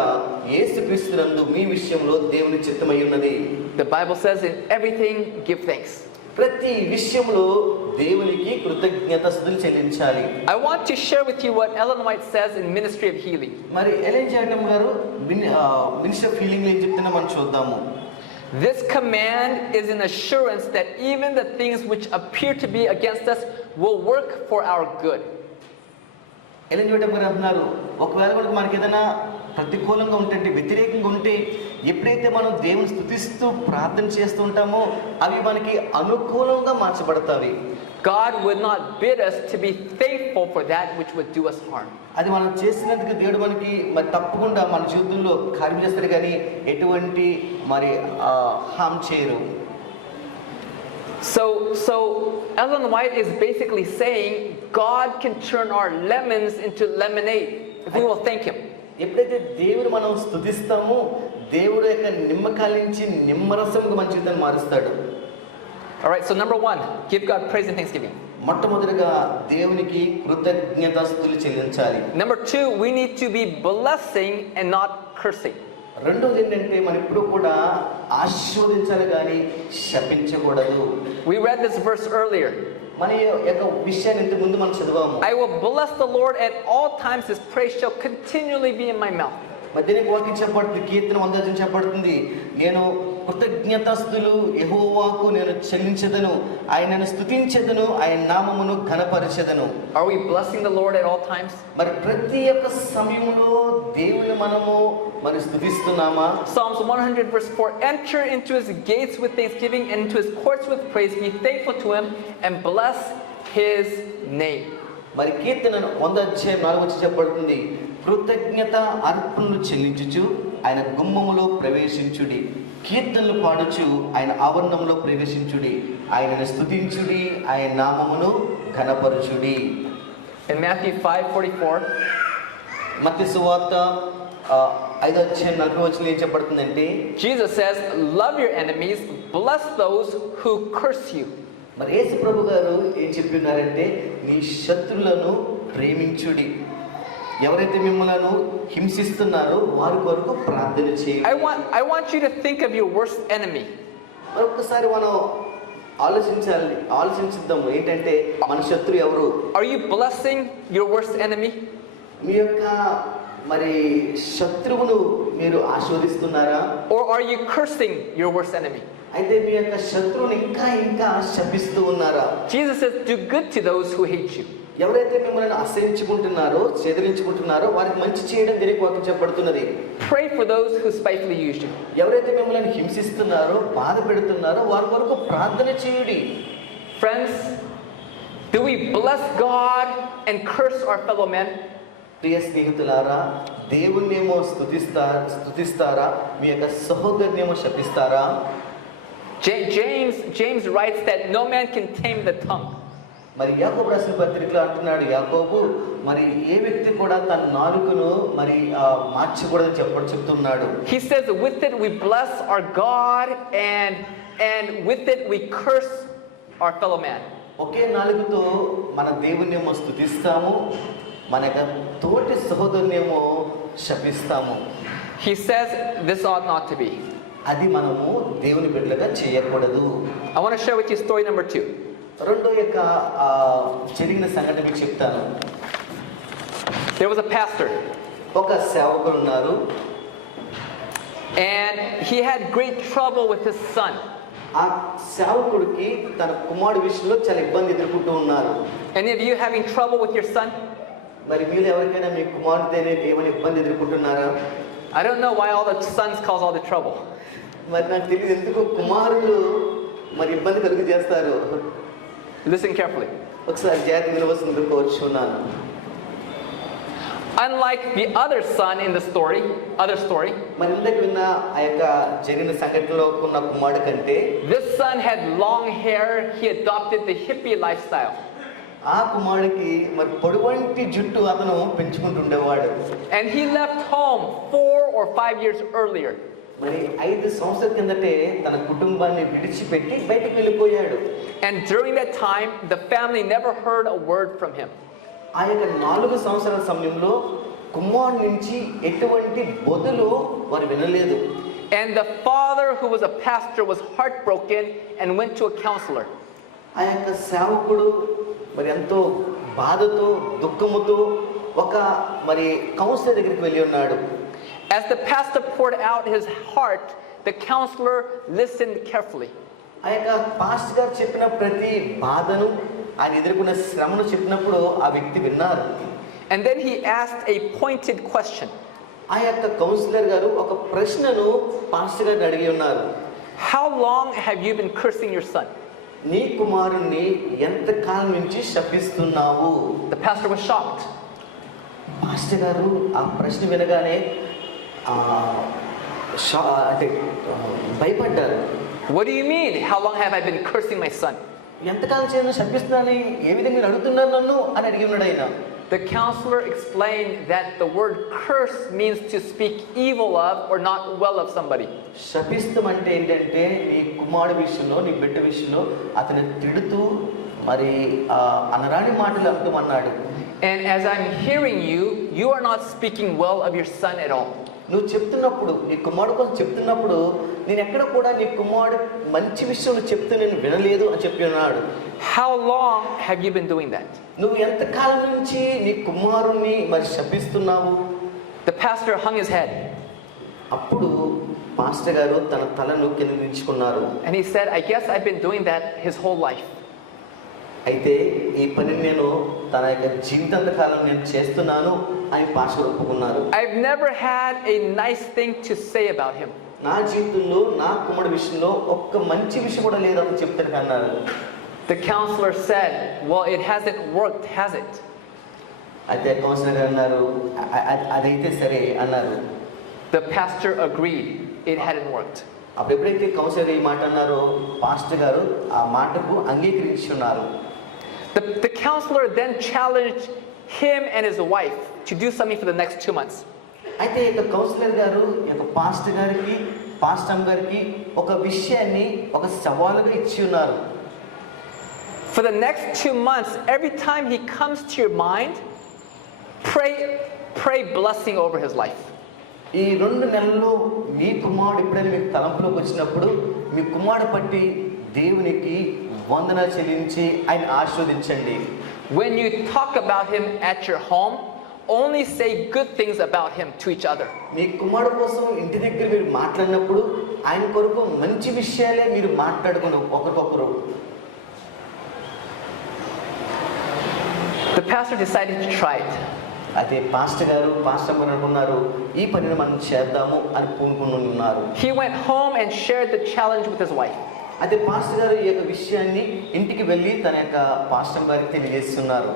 యేసుక్రీస్తునందు మీ విషయంలో దేవుని చిత్తమై ఉన్నది. The Bible says, in everything give thanks. ప్రతి విషయంలో దేవునికి కృతజ్ఞతాస్తుతులు చెల్లించాలి. I want to share with you what Ellen White says in Ministry of Healing. మరి ఎలెన్ జాటమ్ గారు మినిస్టర్ ఆఫ్ హీలింగ్ ఏం చెప్తున్నా మనం చూద్దాము. This command is an assurance that even the things which appear to be against us will work for our good. Ellen జాటమ్ గారు అంటున్నారు, ఒకవేళ మనకి ఏదైనా ప్రతికూలంగా ఉంటే, వ్యతిరేకంగా ఉంటే, ఎప్పుడైతే మనం దేవుని స్తుతిస్తూ ప్రార్థన చేస్తూ ఉంటామో అవి మనకి అనుకూలంగా మార్చబడతాయి. God would not bid us to be thankful for that which would do us harm. అది మనం చేసినందుకు దేవుడు మనకి మరి తప్పకుండా మన జీవితంలో కార్యం చేస్తాడు, కానీ ఎటువంటి మరి హామ్ చేయరు. So Ellen White is basically saying God can turn our lemons into lemonade if we will thank Him. ఎప్పుడైతే దేవుడు మనం స్తుతిస్తామో దేవుడు యొక్క నిమ్మకాయల నుంచి నిమ్మరసంగా మన జీవితాన్ని మారుస్తాడు. All right, so number 1, give God praise and thanksgiving. మొట్టమొదటిగా దేవునికి కృతజ్ఞతాస్తుతులు చెల్లించాలి. Number 2, we need to be blessing and not cursing. రెండోది ఏంటంటే మనం ఎప్పుడు కూడా ఆశీర్వదించాలి కానీ శపించకూడదు. We read this verse earlier. మన యొక్క విషయాన్ని ఇంతకు ముందు మనం చదివాము. I will bless the Lord at all times, His praise shall continually be in my mouth. మధ్యనికి వాక్యం చెప్పబడుతుంది, కీర్తన 100 చెప్పబడుతుంది, నేను కృతజ్ఞతాస్తుతులు యెహోవాకు నేను చెల్లించెదను, ఆయనను స్తుతించెదను, ఆయన నామమును ఘనపరచెదను. Are we blessing the Lord at all times? మరి ప్రతి ఒక్క సమయంలో దేవుని మనము మరి స్తుతిస్తున్నామా? Psalms 100 verse 4, enter into His gates with thanksgiving and into His courts with praise, be thankful to Him and bless His name. మరి కీర్తన 100:4 చెప్పబడుతుంది, కృతజ్ఞత అర్పణలు చెల్లించుచు ఆయన గుమ్మములో ప్రవేశించుడి, కీర్తనలు పాడుచు ఆయన ఆవరణంలో ప్రవేశించుడి, ఆయనను స్తుతించుడి, ఆయన నామమును ఘనపరచుడి. In Matthew 5:44, మత్తయి సువార్త 5:40 ఏం చెప్పబడుతుందంటే, Jesus says, love your enemies, bless those who curse you. మరి యేసు ప్రభు గారు ఏం చెప్పినారంటే, నీ శత్రులను ప్రేమించుడి, ఎవరైతే మిమ్మల్ని హింసిస్తున్నారో వారి కొరకు ప్రార్థన చేయండి. I want you to think of your worst enemy. ఒక్కసారి మనం ఆలోచించుద్దాము, ఏంటంటే మన శత్రువు ఎవరు? Are you blessing your worst enemy? మీ యొక్క మరి శత్రువును మీరు ఆశీర్వదిస్తున్నారా? Or are you cursing your worst enemy? అయితే మీ యొక్క శత్రువుని ఇంకా శపిస్తూ ఉన్నారా? Jesus says, do good to those who hate you. ఎవరైతే మిమ్మల్ని అసహించుకుంటున్నారో, చెదిరించుకుంటున్నారో వారికి మంచి చేయడం దీనికి వాక్యం చెప్పబడుతున్నది. Pray for those who spitefully use you. ఎవరైతే మిమ్మల్ని హింసిస్తున్నారో, బాధ పెడుతున్నారో వారి వరకు ప్రార్థన చేయుడి. Friends, do we bless God and curse our fellow men? ప్రియ స్నేహితులారా, దేవుణ్ణేమో స్తుతిస్తారా, మీ యొక్క సహోదరునేమో శపిస్తారా? James writes that no man can tame the tongue. మరి యాకోబు రాసిన పత్రికలో అంటున్నాడు యాకోబు, మరి ఏ వ్యక్తి కూడా తన నాలుకను మరి మార్చకూడదని చెప్తున్నాడు. He says with it we bless our God and with it we curse our fellow man. ఒకే నాలుగుతో మన దేవుణ్ణేమో స్తుతిస్తాము, మన యొక్క తోటి సహోదరునేమో శపిస్తాము. He says this ought not to be. అది మనము దేవుని బిడ్డలుగా చేయకూడదు. I want to share with you story number 2. రెండో యొక్క జరిగిన సంఘటన మీకు చెప్తాను. There was a pastor ఒక సేవకుడు ఉన్నారు, and he had great trouble with his son. ఆ సేవకుడికి తన కుమారుడి విషయంలో చాలా ఇబ్బంది ఎదుర్కొంటూ ఉన్నారు. Any of you having trouble with your son? మరి మీరు ఎవరికైనా మీ కుమారుడితో ఏమైనా ఇబ్బంది ఎదుర్కొంటున్నారా? I don't know why all the sons cause all the trouble. మరి నాకు తెలియదు ఎందుకు కుమారులు మరి ఇబ్బంది కలుగు చేస్తారు. Listen carefully. ఒకసారి జాగ్రత్త వినవలసింది కోరుచున్నాను. Unlike the other son in the story, మరి ఇందాక విన్న ఆ యొక్క జరిగిన సంఘటనలో ఉన్న కుమారుడు కంటే this son had long hair. He adopted the hippie lifestyle. ఆ కుమారుడికి మరి పొడవంటి జుట్టు అతను పెంచుకుంటుండేవాడు. And he left home 4 or 5 years earlier. మరి 5 సంవత్సరాల కిందటే తన కుటుంబాన్ని విడిచిపెట్టి బయటకు వెళ్ళిపోయాడు. And during that time, the family never heard a word from him. ఆ యొక్క 4 సంవత్సరాల సమయంలో కుమారుడి నుంచి ఎటువంటి బదులు వారు వినలేదు. And the father, who was a pastor, was heartbroken and went to a counselor. ఆ యొక్క సేవకుడు మరి ఎంతో బాధతో దుఃఖముతో ఒక మరి కౌన్సిలర్ దగ్గరికి వెళ్ళి ఉన్నాడు. As the pastor poured out his heart, the counselor listened carefully. ఆ యొక్క పాస్టర్ గారు చెప్పిన ప్రతి బాధను ఆయన ఎదుర్కొన్న శ్రమను చెప్పినప్పుడు ఆ వ్యక్తి విన్నారు. And then he asked a pointed question. ఆ యొక్క కౌన్సిలర్ గారు ఒక ప్రశ్నను పాస్టర్ గారిని అడిగి ఉన్నారు. How long have you been cursing your son? నీ కుమారుణ్ణి ఎంత కాలం నుంచి శపిస్తున్నావు? The pastor was shocked. Pastor గారు ఆ ప్రశ్న వినగానే అంటే భయపడ్డారు. What do you mean? How long have I been cursing my son? ఎంతకాలం చేయను శపిస్తున్నానని ఏ విధంగా మీరు అడుగుతున్నారు నన్ను అని అడిగి ఉన్నాడు ఆయన. The counselor explained that the word curse means to speak evil of or not well of somebody. శపిస్తం అంటే ఏంటంటే నీ కుమారుడి విషయంలో నీ బిడ్డ విషయంలో అతను తిడుతూ మరి అనరాని మాటలు అంటున్నాడు. And as I'm hearing you, you are not speaking well of your son at all. నువ్వు చెప్తున్నప్పుడు నీ కుమారుడు కోసం చెప్తున్నప్పుడు నేను ఎక్కడ కూడా నీ కుమారుడు మంచి విషయం చెప్తూ నేను వినలేదు అని చెప్పి ఉన్నాడు. How long have you been doing that? నువ్వు ఎంత కాలం నుంచి నీ కుమారుణ్ణి మరి శపిస్తున్నావు? The pastor hung his head. అప్పుడు పాస్టర్ గారు తన తలను కింద దించుకున్నారు. And he said, I guess I've been doing that his whole life. అయితే ఈ పని నేను తన యొక్క జీవితాంత కాలం నేను చేస్తున్నాను అని పాస్టర్ ఒప్పుకున్నారు. I've never had a nice thing to say about him. నా జీవితంలో నా కుమారుడి విషయంలో ఒక్క మంచి విషయం కూడా లేదని చెప్తాను అన్నారు. The counselor said, well, it hasn't worked, has it? అయితే కౌన్సిలర్ గారు అన్నారు అదైతే సరే అన్నారు. The pastor agreed it hadn't worked. అప్పుడు ఎప్పుడైతే కౌన్సిలర్ ఈ మాట అన్నారో పాస్టర్ గారు ఆ మాటకు అంగీకరించున్నారు. The counselor then challenged him and his wife to do something for the next 2 months. అయితే ఇక కౌన్సిలర్ గారు ఇక పాస్టర్ గారికి పాస్టర్ గారికి ఒక విషయాన్ని ఒక సవాలుగా ఇచ్చి ఉన్నారు. For the next 2 months, every time he comes to your mind, pray blessing over his life. ఈ 2 నెలల్లో మీ కుమారుడు ఎప్పుడైనా మీకు తలంపులోకి వచ్చినప్పుడు మీ కుమారుడు పట్టి దేవునికి వందన చెల్లించి ఆయన ఆశీర్వదించండి. When you talk about him at your home, only say good things about him to each other. మీ కుమారుడు కోసం ఇంటి దగ్గర మీరు మాట్లాడినప్పుడు ఆయన కొరకు మంచి విషయాలే మీరు మాట్లాడుకుని ఒకరికొకరు. The pastor decided to try it. అయితే పాస్టర్ గారు అనుకున్నారు ఈ పనిని మనం చేద్దాము అని పూనుకుని ఉన్నారు. He went home and shared the challenge with his wife. అయితే పాస్టర్ గారు ఈ యొక్క విషయాన్ని ఇంటికి వెళ్ళి తన యొక్క పాస్టర్ గారికి తెలియజేస్తున్నారు.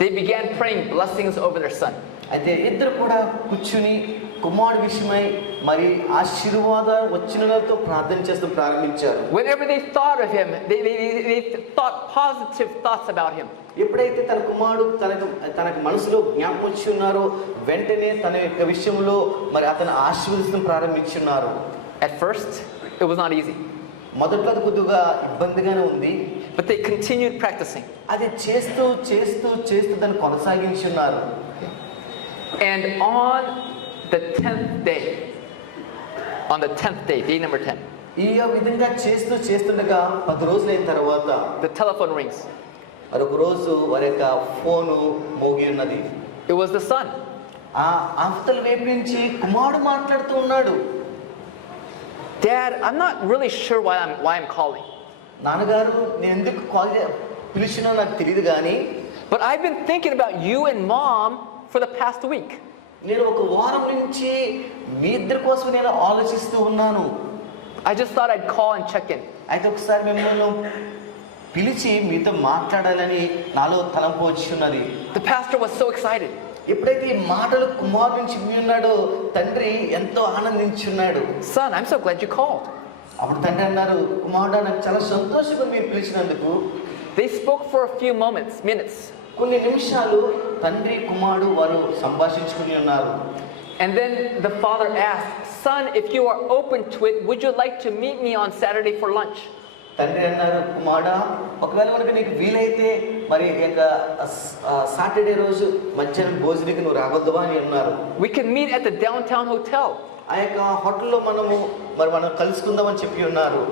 They began praying blessings over their son. అయితే ఇద్దరు కూడా కూర్చుని కుమారుడు విషయమై మరి ఆశీర్వాదం వచ్చినతో ప్రార్థన చేస్తూ ప్రారంభించారు. Whenever they thought of him, they thought positive thoughts about him. ఎప్పుడైతే తన కుమారుడు తనకు మనసులో జ్ఞాపకం వచ్చి ఉన్నారో వెంటనే తన యొక్క విషయంలో మరి అతను ఆశీర్వదించడం ప్రారంభించున్నారు. At first, it was not easy, మొదట్లో అది కొద్దిగా ఇబ్బందిగానే ఉంది. but they continued practicing. అది చేస్తూ చేస్తూ చేస్తూ దాన్ని కొనసాగించున్నారు. And on the 10th day, day number 10, ఈ విధంగా చేస్తూ చేస్తుండగా 10 రోజులైన తర్వాత the telephone rings. మరొక రోజు వారి యొక్క ఫోను మోగి ఉన్నది. It was the son. ఆ అవతల వైపు నుంచి కుమారుడు మాట్లాడుతూ ఉన్నాడు. Dad, I'm not really sure why I'm calling, నాన్నగారు నేను ఎందుకు పిలిచినా నాకు తెలియదు కానీ but I've been thinking about you and mom for the past week. నేను ఒక వారం నుంచి మీ ఇద్దరి కోసం నేను ఆలోచిస్తూ ఉన్నాను. I just thought I'd call and check in. అయితే ఒకసారి మిమ్మల్ని పిలిచి మీతో మాట్లాడాలని నాలో తలంపు వచ్చి ఉన్నది. The pastor was so excited. ఎప్పుడైతే ఈ మాటలు కుమారుడు నుంచి విన్నాడో తండ్రి ఎంతో ఆనందించున్నాడు. Son, I'm so glad you called. అప్పుడు తండ్రి అన్నారు, కుమారుడు నాకు చాలా సంతోషంగా మీరు పిలిచినందుకు. They spoke for a few minutes. కొన్ని నిమిషాలు తండ్రి కుమారుడు వారు సంభాషించుకుని ఉన్నారు. And then the father asked, son, if you are open to it, would you like to meet me on Saturday for lunch? తండ్రి అన్నారు, కుమారుడా ఒకవేళ మనకు నీకు వీలైతే మరి సాటర్డే రోజు మధ్యాహ్నం భోజనానికి నువ్వు రావద్దువా అని అన్నారు. We can meet at the downtown hotel. ఆ యొక్క హోటల్లో మనం కలుసుకుందామని చెప్పి ఉన్నారు.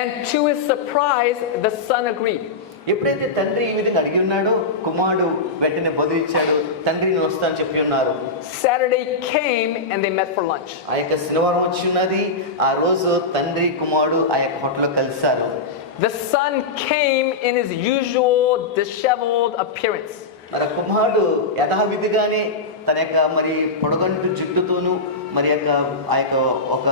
And to his surprise, the son agreed. ఎప్పుడైతే తండ్రి ఈ విధంగా అడిగి ఉన్నాడో కుమారుడు వెంటనే బదులిచ్చాడు. తండ్రి నేను వస్తా అని చెప్పి ఉన్నారు. Saturday came and they met for lunch. ఆ యొక్క శనివారం వచ్చి ఉన్నది. ఆ రోజు తండ్రి కుమారుడు ఆ యొక్క హోటల్లో కలిశారు. The son came in his usual disheveled appearance. మరి కుమారుడు యథావిధిగానే తన యొక్క మరి పొడగంటు జుట్టుతోనూ మరి ఆ యొక్క ఒక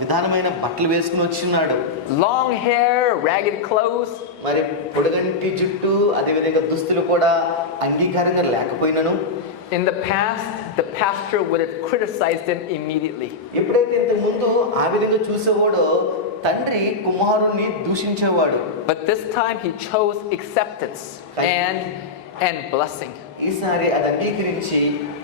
విధానమైన బట్టలు వేసుకుని వచ్చిన్నాడు. Long hair, ragged clothes. మరి పొడగంటి జుట్టు అదేవిధంగా దుస్తులు కూడా అంగీకారంగా లేకపోయినను In the past, the pastor would have criticized him immediately. ఎప్పుడైతే ఇంతకు ముందు ఆ విధంగా చూసేవాడో తండ్రి కుమారుణ్ణి దూషించేవాడు. But this time he chose acceptance and blessing. ఈసారి అది అంగీకరించి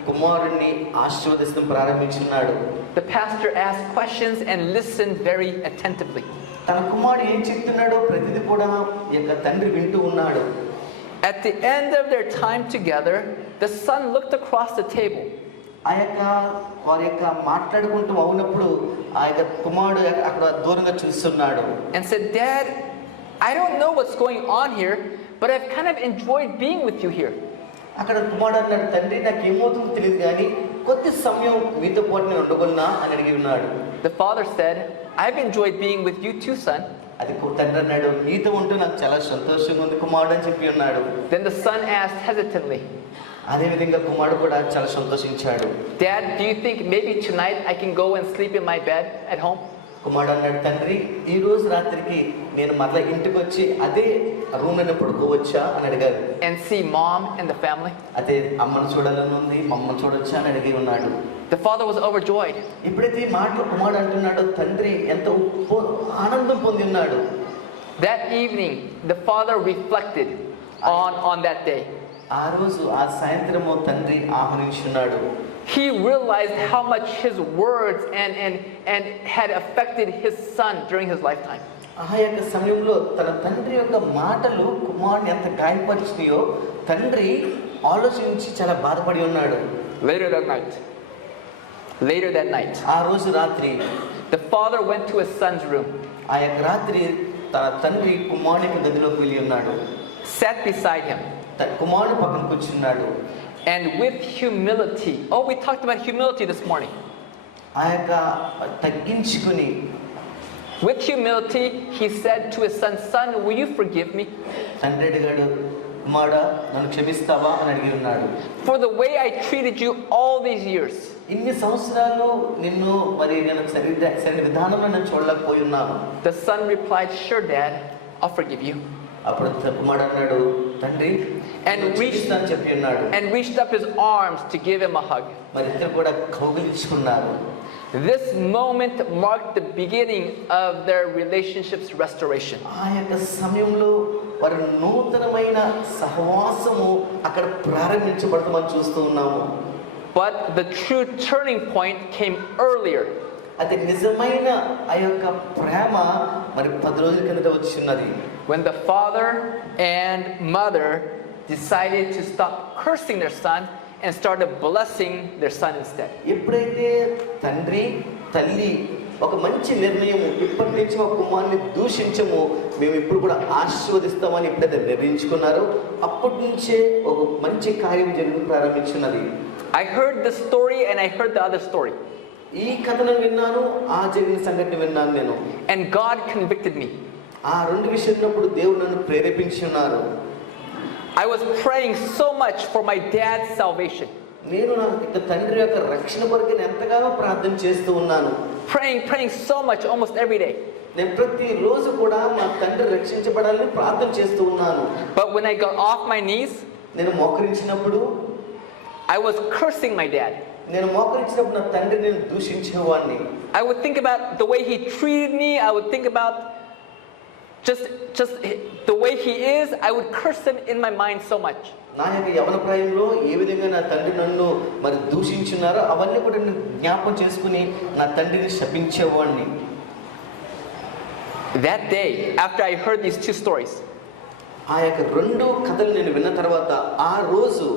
కుమారుణ్ణి ఆశీర్వదించడం ప్రారంభించున్నాడు. The pastor asked questions and listened very attentively. తన కుమారుడు ఏం చెప్తున్నాడో ప్రతిదీ కూడా ఈ యొక్క తండ్రి వింటూ ఉన్నాడు. At the end of their time together, the son looked across the table. ఆ యొక్క వారి యొక్క మాట్లాడుకుంటూ ఉన్నప్పుడు ఆ యొక్క కుమారుడు అక్కడ దూరంగా చూస్తున్నాడు. And said, Dad, I don't know what's going on here, but I've kind of enjoyed being with you here. అక్కడ కుమారుడు అన్నాడు, తండ్రి నాకు ఏమవుతుందో తెలియదు కానీ కొద్ది సమయం మీతో పాటు నేను ఉండగలనా అని అడిగి ఉన్నాడు. The father said, I've enjoyed being with you too, son. అది తండ్రి అన్నాడు, నీతో ఉంటూ నాకు చాలా సంతోషంగా ఉంది కుమారుడు అని చెప్పి ఉన్నాడు. Then the son asked hesitantly, అదేవిధంగా కుమారుడు కూడా చాలా సంతోషించాడు. Dad, do you think maybe tonight I can go and sleep in my bed at home? కుమారుడు అన్నాడు, తండ్రి ఈ రోజు రాత్రికి నేను మరలా ఇంటికి వచ్చి అదే రూమ్లో పడుకోవచ్చా అని అడిగారు. And see mom and the family? అదే అమ్మను చూడాలని ఉంది, మమ్మల్ని చూడొచ్చా అని అడిగి ఉన్నాడు. The father was overjoyed. ఎప్పుడైతే ఈ మాటలు కుమారుడు అంటున్నాడో తండ్రి ఎంతో ఆనందం పొంది ఉన్నాడు. That evening, the father reflected on that day. ఆ రోజు ఆ సాయంత్రము తండ్రి ఆహ్వానించున్నాడు. He realized how much his words and had affected his son during his lifetime. ఆ యొక్క సమయంలో తన తండ్రి యొక్క మాటలు కుమారుని ఎంత గాయపరిచినాయో తండ్రి ఆలోచించి చాలా బాధపడి ఉన్నాడు. Later that night, ఆ రోజు రాత్రి the father went to his son's room, ఆ యొక్క రాత్రి తన తండ్రి కుమారుని యొక్క గదిలోకి వెళ్ళి ఉన్నాడు. sat beside him, తన కుమారుని పక్కన కూర్చున్నాడు. and with humility, we talked about humility this morning. ఆ యొక్క తగ్గించుకుని With humility, he said to his son, son, will you forgive me? తండ్రి అడిగాడు, కుమారుడా నన్ను క్షమిస్తావా అని అడిగి ఉన్నాడు. For the way I treated you all these years. ఇన్ని సంవత్సరాలు నిన్ను మరి నేను సరైన విధానంలో నేను చూడలేకపోయి ఉన్నాను. The son replied, sure dad, I'll forgive you. అప్పుడు కుమారుడు అన్నాడు, తండ్రి క్షమిస్తానని చెప్పి ఉన్నాడు. And reached up his arms to give him a hug. మరి ఇద్దరు కూడా కౌగిలించుకున్నారు. This moment marked the beginning of their relationship's restoration. ఆ యొక్క సమయంలో వారి నూతనమైన సహవాసము అక్కడ ప్రారంభించబడతామని చూస్తూ ఉన్నాము. But the true turning point came earlier. అది నిజమైన ఆ యొక్క ప్రేమ మరి 10 రోజుల కిందట వచ్చిన్నది. When the father and mother decided to stop cursing their son and started blessing their son instead. ఎప్పుడైతే తండ్రి తల్లి ఒక మంచి నిర్ణయం ఇప్పటి నుంచి మా కుమారుని దూషించము, మేము ఇప్పుడు కూడా ఆశీర్వదిస్తామని ఎప్పుడైతే నిర్ణయించుకున్నారో అప్పటి నుంచే ఒక మంచి కార్యం జరుగుతూ ప్రారంభించున్నది. I heard this story and I heard the other story. ఈ కథను విన్నాను, ఆ జరిగిన సంఘటన విన్నాను నేను. And God convicted me. ఆ రెండు విషయాలప్పుడు దేవుడు నన్ను ప్రేరేపించి ఉన్నారు. I was praying so much for my dad's salvation. నేను నా తండ్రి యొక్క రక్షణ కొరకు ఎంతగానో ప్రార్థన చేస్తూ ఉన్నాను. Praying so much almost every day. నేను ప్రతి రోజు కూడా మా తండ్రి రక్షించబడాలని ప్రార్థన చేస్తూ ఉన్నాను. But when I got off my knees, నేను మోకరించినప్పుడు I was cursing my dad. నేను మోకరించినప్పుడు నా తండ్రి నేను దూషించేవాడిని. I would think about the way he treated me. I would think about just the way he is. I would curse him in my mind so much. నా యొక్క యవన ప్రాయంలో ఏ విధంగా నా తండ్రి నన్ను మరి దూషించున్నారో అవన్నీ కూడా నేను జ్ఞాపకం చేసుకుని నా తండ్రిని శపించేవాడిని. That day, after I heard these two stories, ఆ యొక్క రెండు కథలు నేను విన్న తర్వాత ఆ రోజు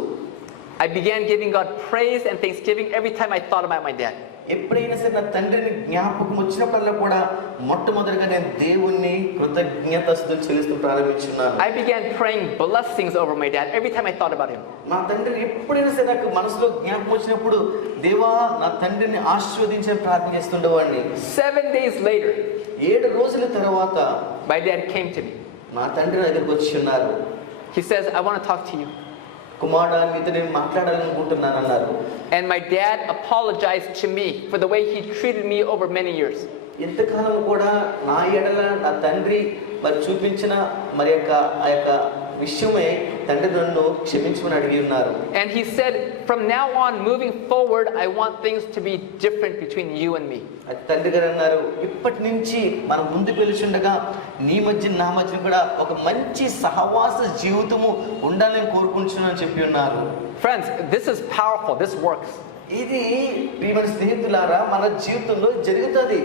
I began giving God praise and thanksgiving every time I thought about my dad. ఎప్పుడైనా సరే నా తండ్రిని జ్ఞాపకం వచ్చినప్పుడల్లా కూడా మొట్టమొదటిగా నేను దేవుణ్ణి కృతజ్ఞతాస్తుతులు చెల్లిస్తూ ప్రారంభించున్నాను. I began praying blessings over my dad every time I thought about him. నా తండ్రిని ఎప్పుడైనా సరే నాకు మనసులో జ్ఞాపకం వచ్చినప్పుడు దేవా నా తండ్రిని ఆశీర్వదించని ప్రార్థన చేస్తుండేవాడిని. 7 days later, 7 రోజుల తర్వాత my dad came to me. నా తండ్రి నా దగ్గరికి వచ్చి ఉన్నారు. He says, I want to talk to you. కుమారుడా నీతో నేను మాట్లాడాలనుకుంటున్నాను అన్నారు. And my dad apologized to me for the way he treated me over many years. ఎంతకాలం కూడా నా ఎడల నా తండ్రి మరి చూపించిన మరి ఆ యొక్క విషయమే తండ్రి నన్ను క్షమించమని అడిగి ఉన్నారు. And he said, from now on, moving forward, I want things to be different between you and me. తండ్రి గారు అన్నారు, ఇప్పటి నుంచి మనం ముందుకు వెళ్తుండగా నీ మధ్య నా మధ్య కూడా ఒక మంచి సహవాస జీవితము ఉండాలని కోరుకుంటున్నానని చెప్పి ఉన్నారు. Friends, this is powerful. This works. ఇది ప్రియమైన స్నేహితులారా మన జీవితంలో జరుగుతుంది.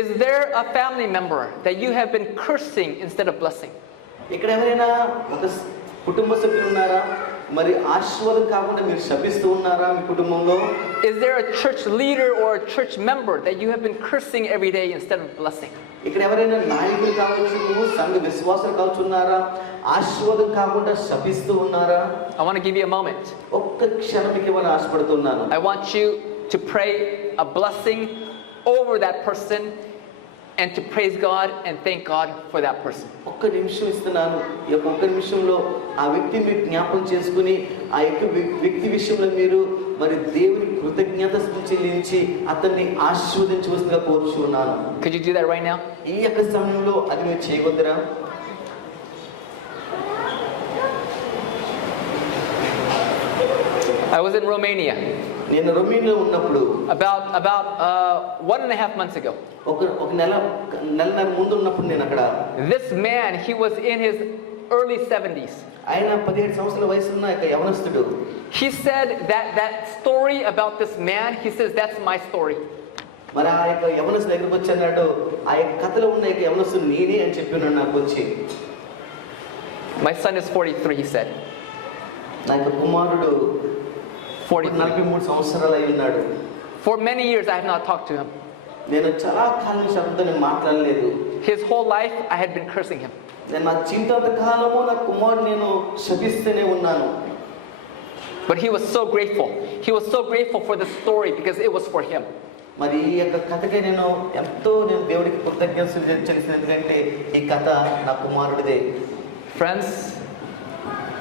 Is there a family member that you have been cursing instead of blessing? ఇక్కడ ఎవరైనా ఒక కుటుంబ సభ్యులు ఉన్నారా, మరి ఆశీర్వాదం కాకుండా మీరు శపిస్తూ ఉన్నారా మీ కుటుంబంలో? Is there a church leader or a church member that you have been cursing every day instead of blessing? ఇక్కడ ఎవరైనా నాయకులు కావచ్చు, సంఘ విశ్వాసులు కావచ్చు ఉన్నారా, ఆశీర్వాదం కాకుండా శపిస్తూ ఉన్నారా? I want to give you a moment. ఒక్క క్షణం మీకు ఇవ్వాలని ఆశపడుతున్నాను. I want you to pray a blessing over that person and to praise God and thank God for that person. ఒక్క నిమిషం ఇస్తున్నాను. ఈ ఒక్క నిమిషంలో ఆ వ్యక్తి మీరు జ్ఞాపకం చేసుకుని ఆ యొక్క వ్యక్తి విషయంలో మీరు మరి దేవుని కృతజ్ఞతాస్తుతులు చెల్లించి అతన్ని ఆశీర్వదించవలసిందిగా కోరుచున్నాను. Could you do that right now? ఈ యొక్క సమయంలో అది మీరు చేయగలరా? I was in Romania నేను రొమేనియాలో ఉన్నప్పుడు about 1.5 months ago. ఒక నెలన్నర ముందు ఉన్నప్పుడు నేను అక్కడ This man, he was in his early 70s. ఆయన 17 సంవత్సరాల వయసున్న ఒక యవనస్తుడు. He said that story about this man, he says, that's my story. మరి ఆ యొక్క యవనస్తుడు దగ్గరికి వచ్చి అన్నాడు, ఆ యొక్క కథలో ఉన్న యొక్క యవనస్తుడు నేనే అని చెప్పినాడు నాకు వచ్చి. My son is 43, he said. నా యొక్క కుమారుడు 43 సంవత్సరాలు అయి ఉన్నాడు. For many years I have not talked to him. నేను చాలా కాలం శబ్దాన్ని మాట్లాడలేదు. His whole life I had been cursing him. నేను నా జీవితాంత కాలము నా కుమారుడు నేను శపిస్తూనే ఉన్నాను. But he was so grateful. He was so grateful for the story because it was for him. మరి ఈ యొక్క కథకే నేను దేవుడికి కృతజ్ఞతలు చెల్లిస్తాను, ఎందుకంటే ఈ కథ నా కుమారుడిదే. Friends,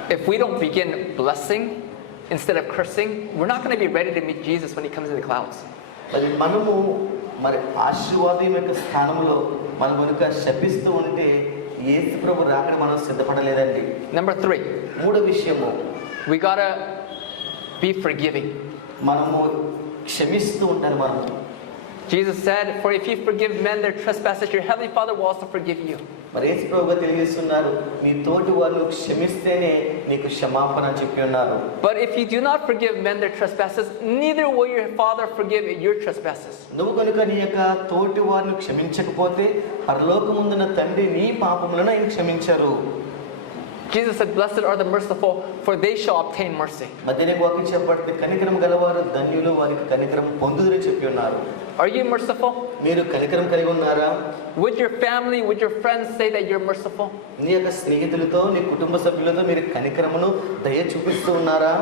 If we don't begin blessing instead of cursing, we're not going to be ready to meet Jesus when he comes in the clouds. మరి మనము మరి ఆశీర్వాదం యొక్క స్థానంలో మనం కనుక శపిస్తూ ఉంటే యేసు ప్రభు రాకడ మనం సిద్ధపడలేదండి. Number 3, మూడో విషయము, we got to be forgiving. మనము క్షమిస్తూ ఉండాలి. మనము Jesus said, for if you forgive men their trespasses, your heavenly Father will also forgive you. మరి యేసు ప్రభువు తెలియజేస్తున్నారు, నీ తోటి వాళ్ళు క్షమిస్తేనే నీకు క్షమాపణ అని చెప్పి ఉన్నారు. But if you do not forgive men their trespasses, neither will your Father forgive your trespasses. నువ్వు కనుక నీ యొక్క తోటి వారిని క్షమించకపోతే పరలోకముందున్న తండ్రి నీ పాపములను ఆయన క్షమించరు. Jesus said, blessed are the merciful, for they shall obtain mercy. మధ్యనే వాక్యం చెప్పబడితే కనికరం గలవారు ధన్యులు, వారికి కనికరం పొందుదురని చెప్పి ఉన్నారు. Are you merciful? మీరు కనికరం కలిగి ఉన్నారా? Would your family, would your friends say that you're merciful? నీ యొక్క స్నేహితులతో, నీ కుటుంబ సభ్యులతో మీరు కనికరమును దయ చూపిస్తూ ఉన్నారా?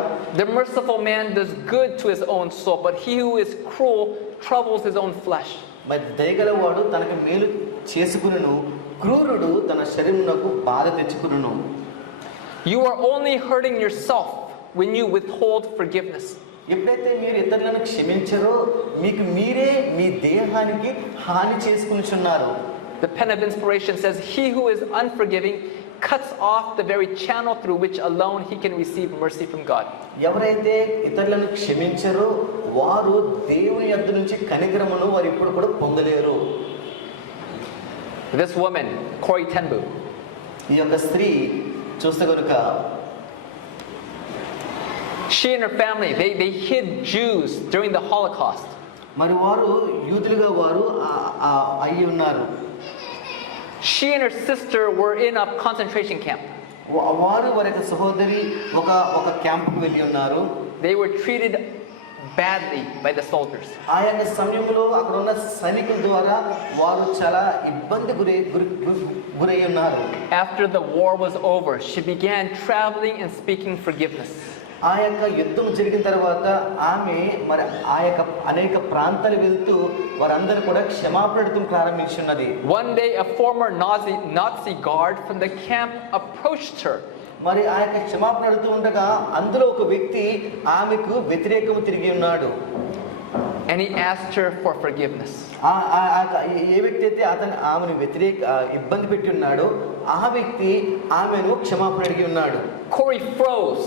The merciful man does good to his own soul, but he who is cruel troubles his own flesh. మరి దయగలవాడు తనకు మేలు చేసుకును, క్రూరుడు తన శరీరమునకు బాధ తెచ్చుకును. You are only hurting yourself when you withhold forgiveness. ఎప్పుడైతే మీరు ఇతరులను క్షమించరో మీకు మీరే మీ దేహానికి హాని చేసుకునిచున్నారు. The pen of inspiration says, he who is unforgiving cuts off the very channel through which alone he can receive mercy from God. ఎవరైతే ఇతరులను క్షమించరో వారు దేవుని యొద్ద నుంచి కనికరమును వారు ఇప్పుడు కూడా పొందలేరు. This woman, Corrie ten Boom, ఈ యొక్క స్త్రీ చూస్తే కనుక she and her family, they hid Jews during the Holocaust. మరి వారు యూదులుగా వారు అయి ఉన్నారు. She and her sister were in a concentration camp. వారు వారి యొక్క సహోదరి ఒక క్యాంపుకు వెళ్ళి ఉన్నారు. They were treated badly by the soldiers. ఆ యొక్క సమయంలో అక్కడ ఉన్న సైనికుల ద్వారా వారు చాలా ఇబ్బంది గురై ఉన్నారు. After the war was over, she began traveling and speaking forgiveness. ఆ యొక్క యుద్ధం జరిగిన తర్వాత ఆమె మరి ఆ యొక్క అనేక ప్రాంతాలు వెళ్తూ వారందరూ కూడా క్షమాపణ ప్రారంభించున్నది. One day, a former Nazi guard from the camp approached her. మరి ఆ యొక్క క్షమాపణ అడుగుతూ ఉండగా అందులో ఒక వ్యక్తి ఆమెకు వ్యతిరేకము తిరిగి ఉన్నాడు. And he asked her for forgiveness. ఏ వ్యక్తి అయితే ఆమెను ఇబ్బంది పెట్టి ఉన్నాడో ఆ వ్యక్తి ఆమెను క్షమాపణ అడిగి ఉన్నాడు. Corrie froze.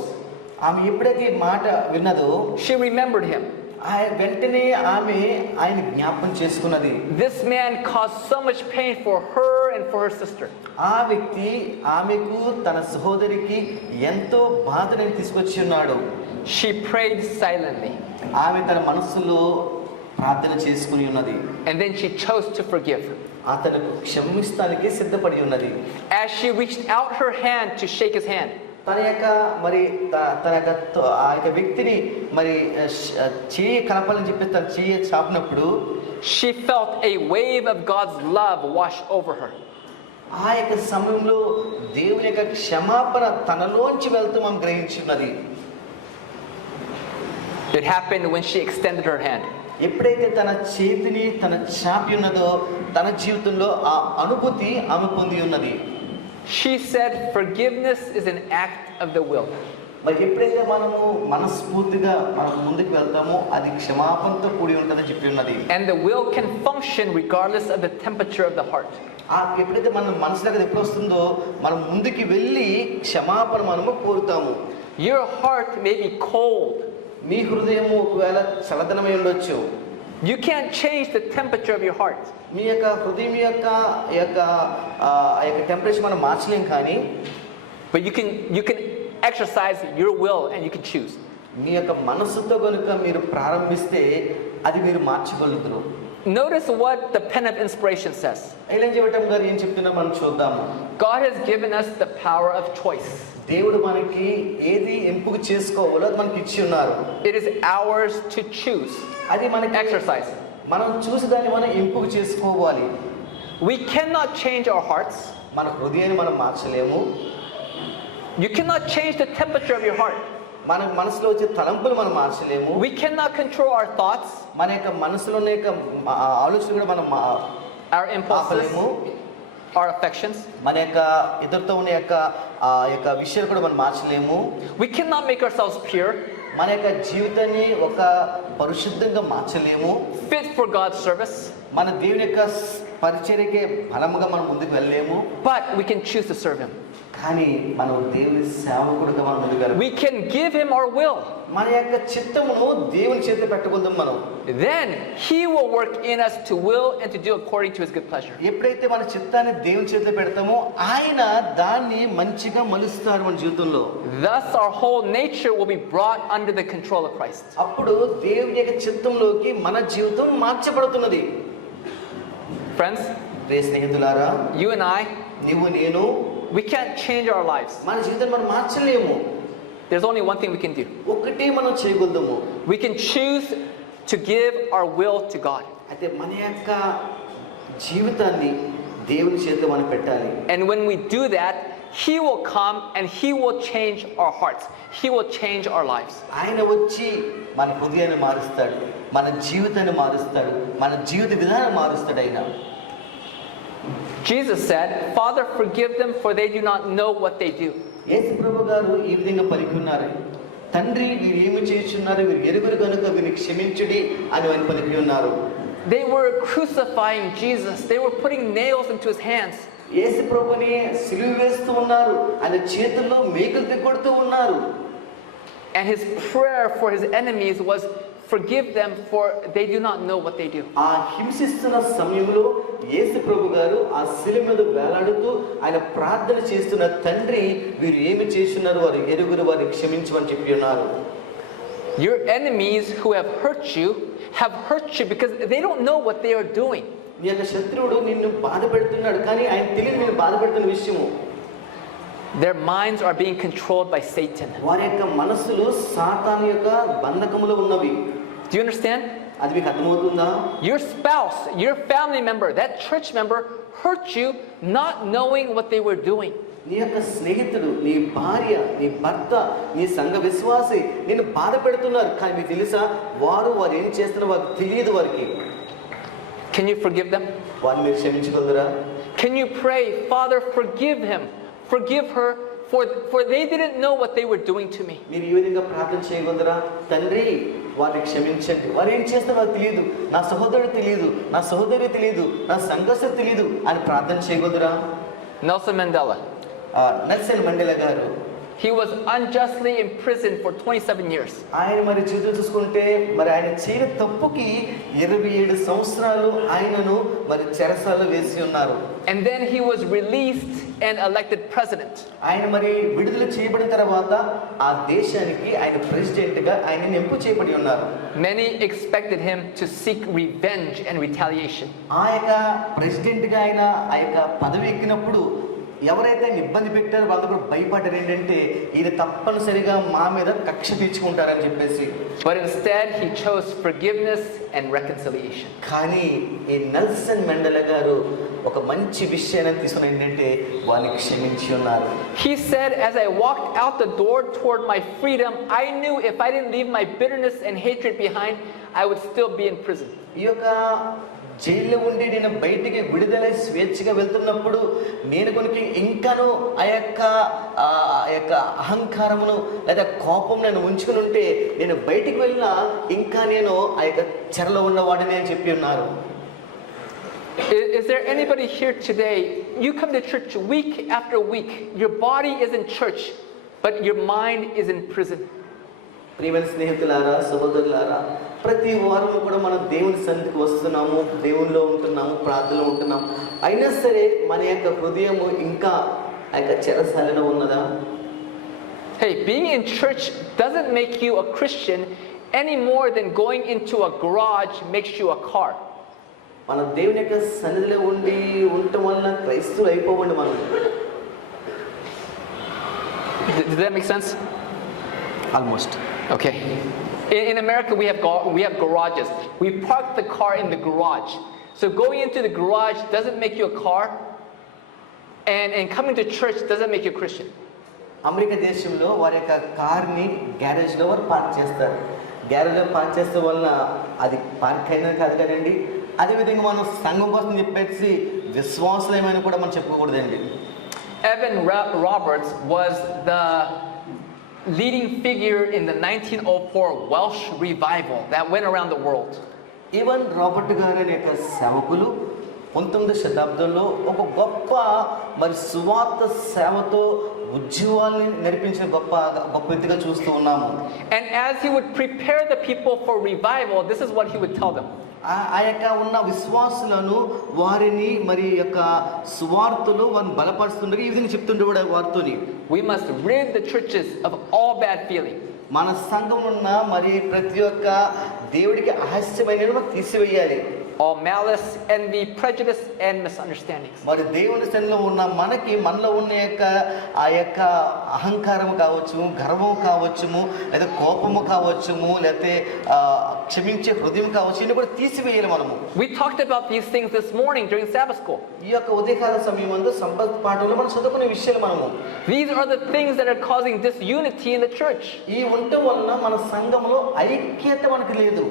ఆమె ఎప్పుడైతే మాట విన్నదో She remembered him. వెంటనే ఆమె ఆయన జ్ఞాపకం చేసుకున్నది. This man caused so much pain for her and for her sister. ఆ వ్యక్తి ఆమెకు తన సహోదరికి ఎంతో బాధని తీసుకొచ్చి ఉన్నాడు. She prayed silently. ఆమె తన మనస్సులో ప్రార్థన చేసుకుని ఉన్నది. And then she chose to forgive. అతనికి క్షమిస్తానికి సిద్ధపడి ఉన్నది. As she reached out her hand to shake his hand, తన యొక్క మరి తన యొక్క ఆ యొక్క వ్యక్తిని మరి చేయి కలపాలని చెప్పి తన చేయి చాపినప్పుడు she felt a wave of God's love wash over her. ఆ యొక్క సమయంలో దేవుని యొక్క క్షమాపణ తనలోంచి వెళ్తూ మనం గ్రహించున్నది. It happened when she extended her hand. ఎప్పుడైతే తన చేతిని తన చాపి ఉన్నదో తన జీవితంలో ఆ అనుభూతి ఆమె పొంది ఉన్నది. She said forgiveness is an act of the will. మరి ఎప్పుడైతే మనము మనస్ఫూర్తిగా మనం ముందుకు వెళ్తామో అది క్షమాపణతో కూడి ఉంటుందని చెప్పి ఉన్నది. And the will can function regardless of the temperature of the heart. ఎప్పుడైతే మన మనసు దగ్గర ఎప్పుడు వస్తుందో మనం ముందుకు వెళ్ళి క్షమాపణ మనము కోరుతాము. Your heart may be cold. మీ హృదయము ఒకవేళ చల్లదనమై ఉండొచ్చు. You can't change the temperature of your heart. మీ యొక్క హృదయం యొక్క టెంపరేచర్ మనం మార్చలేం కానీ But you can exercise your will and you can choose. మీ యొక్క మనసుతో కనుక మీరు ప్రారంభిస్తే అది మీరు మార్చగలుగుతారు. Notice what the pen of inspiration says. Ellen G white గారు ఏం చెప్తున్నారో మనం చూద్దాము. God has given us the power of choice. దేవుడు మనకి ఏది ఎంపిక చేసుకోవాలో అది మనకి ఇచ్చి ఉన్నారు. It is ours to choose. అది మనకి Exercise. మనం చూసి దాన్ని మనం ఎంపిక చేసుకోవాలి. We cannot change our hearts. మన హృదయాన్ని మనం మార్చలేము. You cannot change the temperature of your heart. మన మనసులో వచ్చే తలంపులు మనం మార్చలేము. We cannot control our thoughts, మన యొక్క మనసులో ఉన్న యొక్క ఆలోచనలు కూడా మనం our impulses, ఆపలేము. our affections. మన యొక్క ఇతరుతో ఉన్న యొక్క ఆ యొక్క విషయాలు కూడా మనం మార్చలేము. We cannot make ourselves pure, మన యొక్క జీవితాన్ని ఒక పరిశుద్ధంగా మార్చలేము. fit for God's service, మన దేవుని యొక్క పరిచర్యకే బలముగా మనం ముందుకు వెళ్ళలేము. but we can choose to serve Him. కానీ మనం దేవుని సేవకుడిగా మనం ముందుకు వెళ్ళాలి. We can give Him our will. మన యొక్క చిత్తమును దేవుని చేతిలో పెట్టకూడదు మనం. Then He will work in us to will and to do according to His good pleasure. ఎప్పుడైతే మన చిత్తాన్ని దేవుని చేతిలో పెడతామో ఆయన దాన్ని మంచిగా మలుస్తాడు మన జీవితంలో. Thus our whole nature will be brought under the control of Christ. అప్పుడు దేవుని యొక్క చిత్తంలోకి మన జీవితం మార్చబడుతున్నది. Friends, ప్రియ స్నేహితులారా, you and I, నీవు నేను we can't change our lives. మన జీవితాన్ని మనం మార్చలేము. There's only one thing we can do. ఒకటే మనం చేయగలుగుతాము. We can choose to give our will to God. అయితే మన యొక్క జీవితాన్ని దేవుని చేతిలో మనం పెట్టాలి. And when we do that, He will come and He will change our hearts. He will change our lives. ఆయన వచ్చి మన హృదయాన్ని మారుస్తాడు, మన జీవితాన్ని మారుస్తాడు, మన జీవిత విధానం మారుస్తాడు ఆయన. Jesus said, Father, forgive them for they do not know what they do. యేసు ప్రభు గారు ఈ విధంగా పలికి ఉన్నారు, తండ్రి వీరు ఏమి చేస్తున్నారు, వీరు ఎరుగురు కనుక వీరిని క్షమించుడి అని ఆయన పలికి ఉన్నారు. They were crucifying Jesus. They were putting nails into His hands. యేసు ప్రభుని సిలువ వేస్తూ ఉన్నారు, ఆయన చేతుల్లో మేకులు దిగొడుతూ ఉన్నారు. And His prayer for His enemies was, forgive them for they do not know what they do. ఆ హింసిస్తున్న సమయంలో యేసు ప్రభు గారు ఆ శిలువ మీద వేలాడుతూ ఆయన ప్రార్థన చేస్తున్న, తండ్రి వీరు ఏమి చేస్తున్నారు, వారు ఎరుగురు, వారిని క్షమించమని చెప్పి ఉన్నారు. Your enemies who have hurt you because they don't know what they are doing. నీ యొక్క శత్రువుడు నిన్ను బాధ పెడుతున్నాడు, కానీ ఆయన తెలియదు నేను బాధ పెడుతున్న విషయము. Their minds are being controlled by Satan. వారి యొక్క మనస్సులు సాతాను యొక్క బంధకములో ఉన్నవి. Do you understand? అది మీకు అర్థమవుతుందా? Your spouse, your family member, that church member hurt you not knowing what they were doing. నీ యొక్క స్నేహితుడు, నీ భార్య, నీ భర్త, నీ సంఘ విశ్వాసి నిన్ను బాధ పెడుతున్నారు, కానీ మీకు తెలుసా వారు ఏం చేస్తున్నారో వారికి తెలియదు. వారికి Can you forgive them? వారిని మీరు క్షమించగలరా? Can you pray, Father, forgive him, forgive her, for they didn't know what they were doing to me. మీరు ఈ విధంగా ప్రార్థన చేయగలరా? తండ్రి వారిని క్షమించండి, వారు ఏం చేస్తారో నాకు తెలియదు, నా సహోదరుడు తెలియదు, నా సహోదరి తెలియదు, నా సంఘస్థుడు తెలియదు అని ప్రార్థన చేయగలరా? Nelson Mandela. నెల్సన్ మండేలా గారు, he was unjustly imprisoned for 27 years. ఆయన మరి జీవితం చూసుకుంటే మరి ఆయన చేయని తప్పుకి 27 సంవత్సరాలు ఆయనను మరి చెరసాలలో వేసి ఉన్నారు. And then he was released and elected president. ఆయన మరి విడుదల చేయబడిన తర్వాత ఆ దేశానికి ఆయన ప్రెసిడెంట్ గా ఆయన ఎంపిక చేయబడి ఉన్నారు. Many expected him to seek revenge and retaliation. ఆ యొక్క ప్రెసిడెంట్ గా ఆయన ఆ యొక్క పదవి ఎక్కినప్పుడు ఎవరైతే ఆయన ఇబ్బంది పెట్టారో వాళ్ళు కూడా భయపడ్డారు, ఏంటంటే ఇది తప్పనిసరిగా మా మీద కక్ష తీర్చుకుంటారని చెప్పేసి. But instead he chose forgiveness and reconciliation. కానీ ఈ నెల్సన్ మండేలా గారు ఒక మంచి విషయాన్ని తీసుకుని ఏంటంటే వాళ్ళని క్షమించి ఉన్నారు. He said, as I walked out the door toward my freedom, I knew if I didn't leave my bitterness and hatred behind, I would still be in prison. ఈ యొక్క జైల్లో ఉండి నేను బయటికి విడుదలై స్వేచ్ఛగా వెళ్తున్నప్పుడు నేను కొనికి ఇంకాను ఆ యొక్క అహంకారమును లేదా కోపం నేను ఉంచుకుని ఉంటే నేను బయటికి వెళ్ళినా ఇంకా నేను ఆ యొక్క చెరలో ఉన్నవాడిని అని చెప్పి ఉన్నారు. Is there anybody here today, you come to church week after week, your body is in church, but your mind is in prison? ప్రియమైన స్నేహితులారా, సహోదరులారా, ప్రతి వారం కూడా మనం దేవుని సన్నిధికి వస్తున్నాము, దేవునిలో ఉంటున్నాము, ప్రార్థనలో ఉంటున్నాము, అయినా సరే మన యొక్క హృదయము ఇంకా ఆ యొక్క చెరసాలలో ఉన్నదా? Hey, being in church doesn't make you a Christian any more than going into a garage makes you a car. మన దేవుని యొక్క సన్నిధిలో ఉండటం వలన క్రైస్తవులు అయిపోవండి మనం. Does that make sense? Almost. Okay. In America, we have garages. We park the car in the garage. So going into the garage doesn't make you a car, and coming to church doesn't make you a Christian. America దేశంలో వారి యొక్క కార్ని గ్యారేజ్లో వారు పార్క్ చేస్తారు. గ్యారేజ్లో పార్క్ చేసే వలన అది పార్క్ అయినది కాదు కదండి. అదేవిధంగా మనం సంఘం కోసం చెప్పేసి విశ్వాసులమైన కూడా మనం చెప్పుకోకూడదండి. Evan Roberts was the leading figure in the 1904 Welsh revival that went around the world. Even Robert గారు అనే యొక్క సేవకులు 19వ శతాబ్దంలో ఒక గొప్ప మరి సువార్త సేవతో ఉద్యోగాన్ని నడిపించిన గొప్ప వ్యక్తిగా చూస్తూ ఉన్నాము. And as he would prepare the people for revival, this is what he would tell them. ఆ యొక్క ఉన్న విశ్వాసులను వారిని మరి యొక్క సువార్తలు వారిని బలపరుస్తుండగా ఈ విధంగా చెప్తుండే వారితోని We must rid the churches of all bad feeling. మన సంఘంలో ఉన్న మరి ప్రతి ఒక్క దేవుడికి అహస్యమైన తీసివేయాలి. All malice, envy, prejudice, and misunderstandings. మరి దేవుని సన్నిధిలో ఉన్న మనలో ఉన్న ఆ యొక్క అహంకారం కావచ్చు, గర్వం కావచ్చుము, లేదా కోపము కావచ్చుము, లేకపోతే క్షమించే హృదయం కావచ్చు, ఇన్ని కూడా తీసివేయాలి మనము. We talked about these things this morning during Sabbath school. ఈ యొక్క ఉదయకాల సమయమందు సంపత్ పాఠంలో మనం చదువుకునే విషయాలు మనము. These are the things that are causing disunity in the church. ఈ ఉండటం వలన మన సంఘంలో ఐక్యత మనకు లేదు.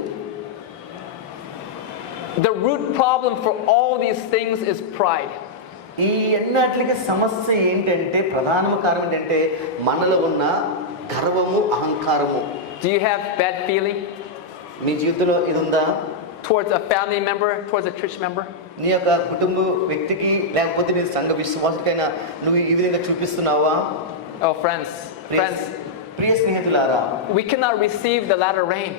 The root problem for all these things is pride. ఈ ఎన్నట్లకి సమస్య ఏంటంటే ప్రధాన కారణం ఏంటంటే మనలో ఉన్న గర్వము, అహంకారము. Do you have bad feeling మీ జీవితంలో ఇది ఉందా? towards a family member, towards a church member? నీ యొక్క కుటుంబ వ్యక్తికి లేకపోతే నీ సంఘ విశ్వాసుకైనా నువ్వు ఈ విధంగా చూపిస్తున్నావా? Oh, friends, ప్రియ స్నేహితులారా, we cannot receive the latter rain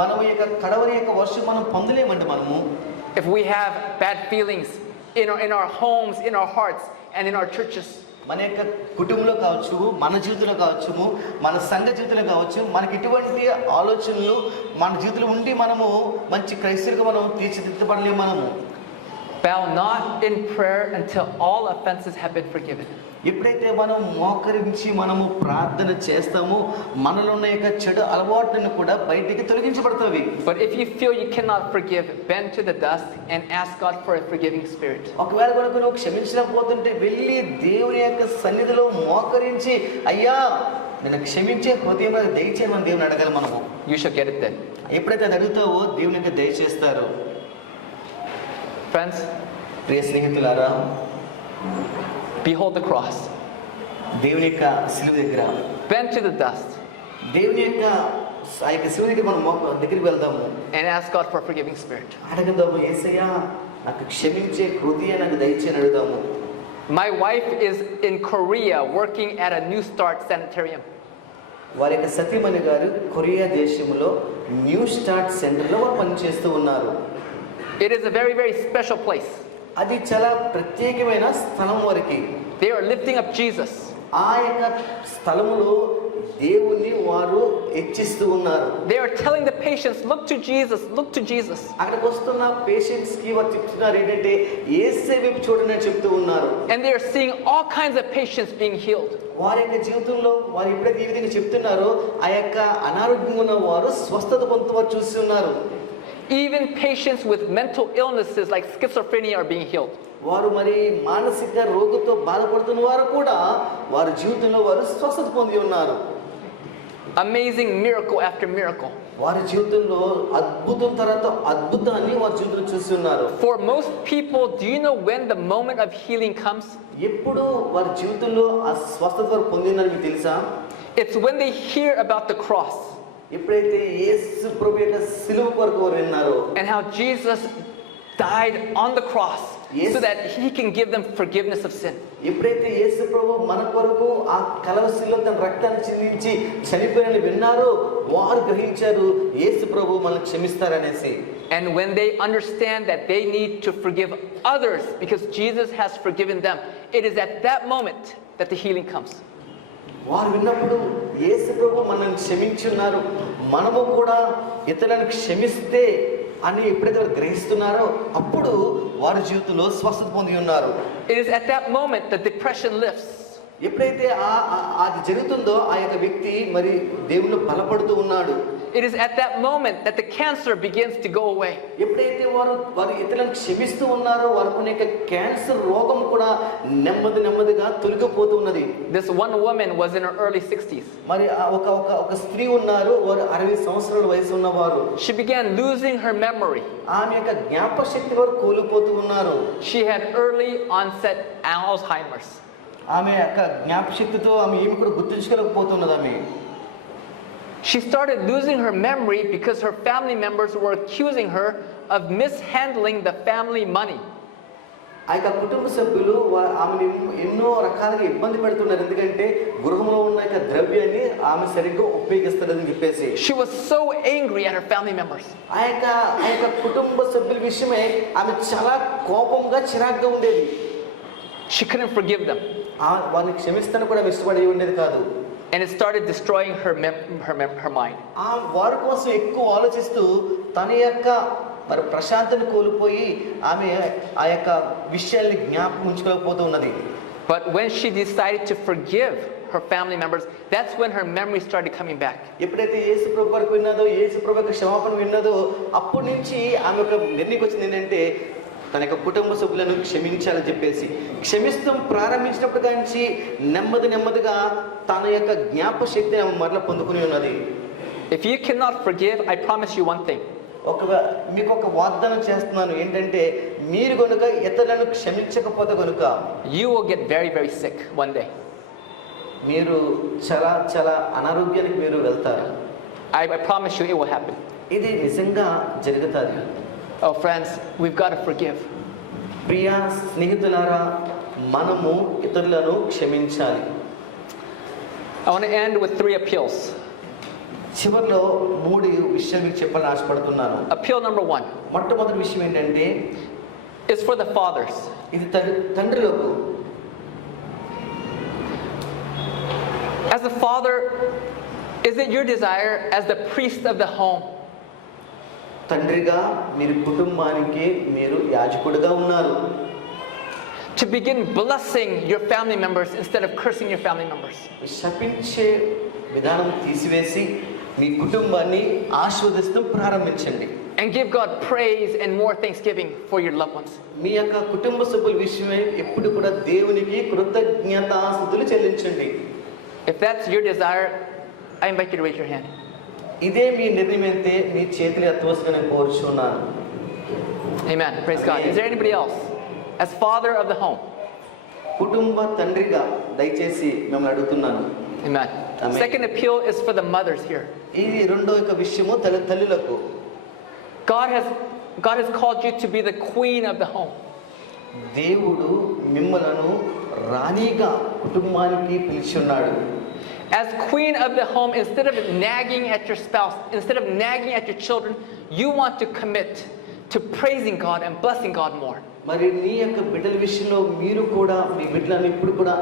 మనం ఈ యొక్క కడవరి యొక్క వర్షం మనం పొందలేమండి. మనము if we have bad feelings in our homes, in our hearts, and in our churches. మన యొక్క కుటుంబంలో కావచ్చు, మన జీవితంలో కావచ్చు, మన సంఘ జీవితంలో కావచ్చు, మనకి ఇటువంటి ఆలోచనలు మన జీవితంలో ఉండి మనము మంచి క్రైస్తవులుగా మనం తీర్చిదిద్దబడలేము. మనము Bow not in prayer until all offenses have been forgiven. ఎప్పుడైతే మనం మోకరించి మనము ప్రార్థన చేస్తామో మనలో ఉన్న యొక్క చెడు అలవాట్లను కూడా బయటికి తొలగించబడతాయి. But if you feel you cannot forgive, bend to the dust and ask God for a forgiving spirit. ఒకవేళ కనుక నువ్వు క్షమించలేకపోతుంటే వెళ్ళి దేవుని యొక్క సన్నిధిలో మోకరించి అయ్యా నేను క్షమించే హృదయం దయచేయమని దేవుని అడగాలి మనము. You shall get it then. ఎప్పుడైతే అది అడుగుతావో దేవుని యొక్క దయచేస్తారు. Friends, ప్రియ స్నేహితులారా, behold the cross. దేవుని యొక్క శిలువ దగ్గర Bend to the dust దేవుని యొక్క ఆ యొక్క శిలువ దగ్గర మనం దగ్గరికి వెళ్దాము. and ask God for a forgiving spirit. అడగదాము, యేసయ్యా నాకు క్షమించే హృదయం నాకు దయచేయని అడుగుదాము. My wife is in Korea working at a New Start sanitarium. వారి యొక్క సతీమణి గారు కొరియా దేశంలో న్యూ స్టార్ట్ సెంటర్లో వారు పనిచేస్తూ ఉన్నారు. It is a very, very special place. అది చాలా ప్రత్యేకమైన స్థలం వారికి. They are lifting up Jesus. ఆ యొక్క స్థలములో దేవుని వారు హెచ్చిస్తూ ఉన్నారు. They are telling the patients, look to Jesus, look to Jesus. అక్కడికి వస్తున్న పేషెంట్స్ కి వారు చెప్తున్నారు ఏంటంటే యేసే వైపు చూడండి అని చెప్తూ ఉన్నారు. And they are seeing all kinds of patients being healed. వారి యొక్క జీవితంలో వారు ఎప్పుడైతే ఈ విధంగా చెప్తున్నారో ఆ యొక్క అనారోగ్యంగా ఉన్న వారు స్వస్థత పొందుతూ వారు చూస్తున్నారు. Even patients with mental illnesses like schizophrenia are being healed. వారు మరి మానసిక రోగంతో బాధపడుతున్న వారు కూడా వారి జీవితంలో వారు స్వస్థత పొంది ఉన్నారు. Amazing miracle after miracle. వారి జీవితంలో అద్భుతం తర్వాత అద్భుతాన్ని వారి జీవితంలో చూస్తున్నారు. For most people, do you know when the moment of healing comes? ఎప్పుడు వారి జీవితంలో ఆ స్వస్థత వారు పొందిందని మీకు తెలుసా? It's when they hear about the cross ఎప్పుడైతే యేసు ప్రభు యొక్క శిలువ కొరకు వారు విన్నారో and how Jesus died on the cross Yes. so that he can give them forgiveness of sin. ఎప్పుడైతే యేసు ప్రభు మన కొరకు ఆ కలవసిలో తన రక్తాన్ని చిందించి చనిపోయారని విన్నారో వారు గ్రహించారు యేసు ప్రభు మనల్ని క్షమిస్తారనేసి. And when they understand that they need to forgive others because Jesus has forgiven them, it is at that moment that the healing comes. వారు విన్నప్పుడు యేసు ప్రభు మనల్ని క్షమించున్నారు, మనము కూడా ఇతరులను క్షమిస్తే అని ఎప్పుడైతే వారు గ్రహిస్తున్నారో అప్పుడు వారి జీవితంలో స్వస్థత పొంది ఉన్నారు. It is at that moment that depression lifts. ఎప్పుడైతే అది జరుగుతుందో ఆ యొక్క వ్యక్తి మరి దేవుళ్ళు బలపడుతూ ఉన్నాడు. It is at that moment that the cancer begins to go away. ఎప్పుడైతే వారు ఇతరులను క్షమిస్తూ ఉన్నారో వారికి యొక్క క్యాన్సర్ రోగం కూడా నెమ్మదిగా తొలగిపోతూ ఉన్నది. This one woman was in her early 60s. మరి ఒక స్త్రీ ఉన్నారు, వారు 60 సంవత్సరాల వయసు ఉన్నవారు. She began losing her memory. ఆమె యొక్క జ్ఞాపశక్తి వారు కోల్పోతూ ఉన్నారు. She had early onset Alzheimer's. ఆమె యొక్క జ్ఞాపశక్తితో ఆమె ఏమి కూడా గుర్తించగలకపోతున్నది ఆమె. She started losing her memory because her family members were accusing her of mishandling the family money. ఆ యొక్క కుటుంబ సభ్యులు ఆమెను ఎన్నో రకాలుగా ఇబ్బంది పెడుతున్నారు. ఎందుకంటే గృహంలో ఉన్న యొక్క ద్రవ్యాన్ని ఆమె సరిగ్గా ఉపయోగిస్తారని చెప్పేసి. She was so angry at her family members. ఆ యొక్క కుటుంబ సభ్యుల విషయమే ఆమె చాలా కోపంగా చిరాగ్గా ఉండేది. She couldn't forgive them. వారిని క్షమిస్తాను కూడా ఇష్టపడి ఉండేది కాదు. And it started destroying her mind. వారి కోసం ఎక్కువ ఆలోచిస్తూ తన యొక్క మరి ప్రశాంతను కోల్పోయి ఆమె ఆ యొక్క విషయాల్ని జ్ఞాపకం ఉంచుకోకపోతూ ఉన్నది. But when she decided to forgive her family members, that's when her memory started coming back. ఎప్పుడైతే యేసు ప్రభు వరకు విన్నదో, యేసు ప్రభు యొక్క క్షమాపణ విన్నదో, అప్పటి నుంచి ఆమె ఒక నిర్ణయం వచ్చింది ఏంటంటే తన యొక్క కుటుంబ సభ్యులను క్షమించాలని చెప్పేసి. క్షమిస్తూ ప్రారంభించినప్పుడు నుంచి నెమ్మదిగా తన యొక్క జ్ఞాపశక్తిని ఆమె మరలా పొందుకుని ఉన్నది. If you cannot forgive, I promise you one thing. మీకు ఒక వాగ్దానం చేస్తున్నాను ఏంటంటే మీరు కనుక ఇతరులను క్షమించకపోతే కనుక you will get very, very sick one day. మీరు చాలా అనారోగ్యానికి మీరు వెళ్తారు. I promise you it will happen. ఇది నిజంగా జరుగుతుంది. Oh friends, we've got to forgive. ప్రియ స్నేహితులారా, మనము ఇతరులను క్షమించాలి. I want to end with 3 appeals. చివర్లో 3 విషయాలు మీకు చెప్పాలని ఆశపడుతున్నాను. Appeal number 1 మొట్టమొదటి విషయం ఏంటంటే is for the fathers. ఇది తండ్రులకు. As a father, is it your desire as the priest of the home తండ్రిగా మీరు కుటుంబానికి మీరు యాజకుడిగా ఉన్నారు. to begin blessing your family members instead of cursing your family members? శపించే విధానం తీసివేసి మీ కుటుంబాన్ని ఆశీర్వదిస్తూ ప్రారంభించండి. And give God praise and more thanksgiving for your loved ones. మీ యొక్క కుటుంబ సభ్యుల విషయమై ఎప్పుడు కూడా దేవునికి కృతజ్ఞతాస్తుతులు చెల్లించండి. If that's your desire, I invite you to raise your hand. ఇదే మీ నిర్ణయం అయితే మీ చేతులు ఎత్తవలసిగా నేను కోరుచున్నాను. Amen. Praise God. Is there anybody else? As father of the home. కుటుంబ తండ్రిగా దయచేసి మిమ్మల్ని అడుగుతున్నాను. Amen. Amen. Second appeal is for the mothers here. ఇది రెండో యొక్క విషయము తల్లులకు. God has called you to be the queen of the home. దేవుడు మిమ్మలను రాణిగా కుటుంబానికి పిలిచున్నాడు. As queen of the home, instead of nagging at your spouse, instead of nagging at your children, you want to commit to praising God and blessing God more. మరి నీ యొక్క బిడ్డల విషయంలో మీరు కూడా మీ బిడ్డలను ఇప్పుడు కూడా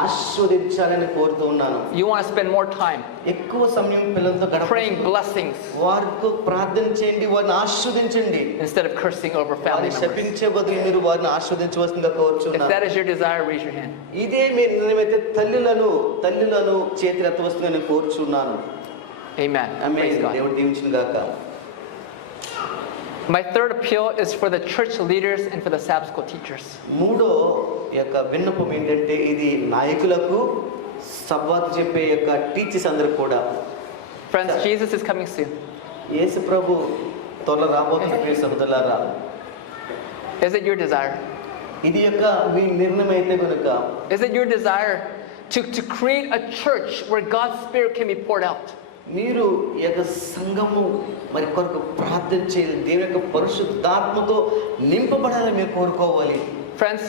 ఆశీర్వదించాలని కోరుతూ ఉన్నాను. You want to spend more time ఎక్కువ సమయం పిల్లలతో praying blessings వారితో ప్రార్థన చేయండి, వారిని ఆశీర్వదించండి. instead of cursing over family వారిని members. శపించే బదులు మీరు వారిని ఆశీర్వదించవలసిందిగా If కోరుచున్నాను. that is your desire, raise your hand. ఇదే మీ నిర్ణయమైతే తల్లులను చేతులు ఎత్తవలసిందిగా నేను కోరుచున్నాను. Amen. ఆమేన్. Praise God. దేవుడు దీవించును గాక. My third appeal is for the church leaders and for the Sabbath school teachers. మూడో యొక్క విన్నపం ఏంటంటే ఇది నాయకులకు సబ్బాత్ చెప్పే యొక్క టీచర్స్ అందరూ కూడా. Friends, Jesus is coming soon. యేసు ప్రభు త్వరలో రాబోతున్న సహోదరులారా, Is it your desire? ఇది యొక్క మీ నిర్ణయం అయితే కనుక Is it your desire to create a church where God's Spirit can be poured out? మీరు ఈ యొక్క సంఘము మరి కొరకు ప్రార్థన చేయాలి, దేవుని యొక్క పరిశుద్ధాత్మతో నింపబడాలని మీరు కోరుకోవాలి. Friends,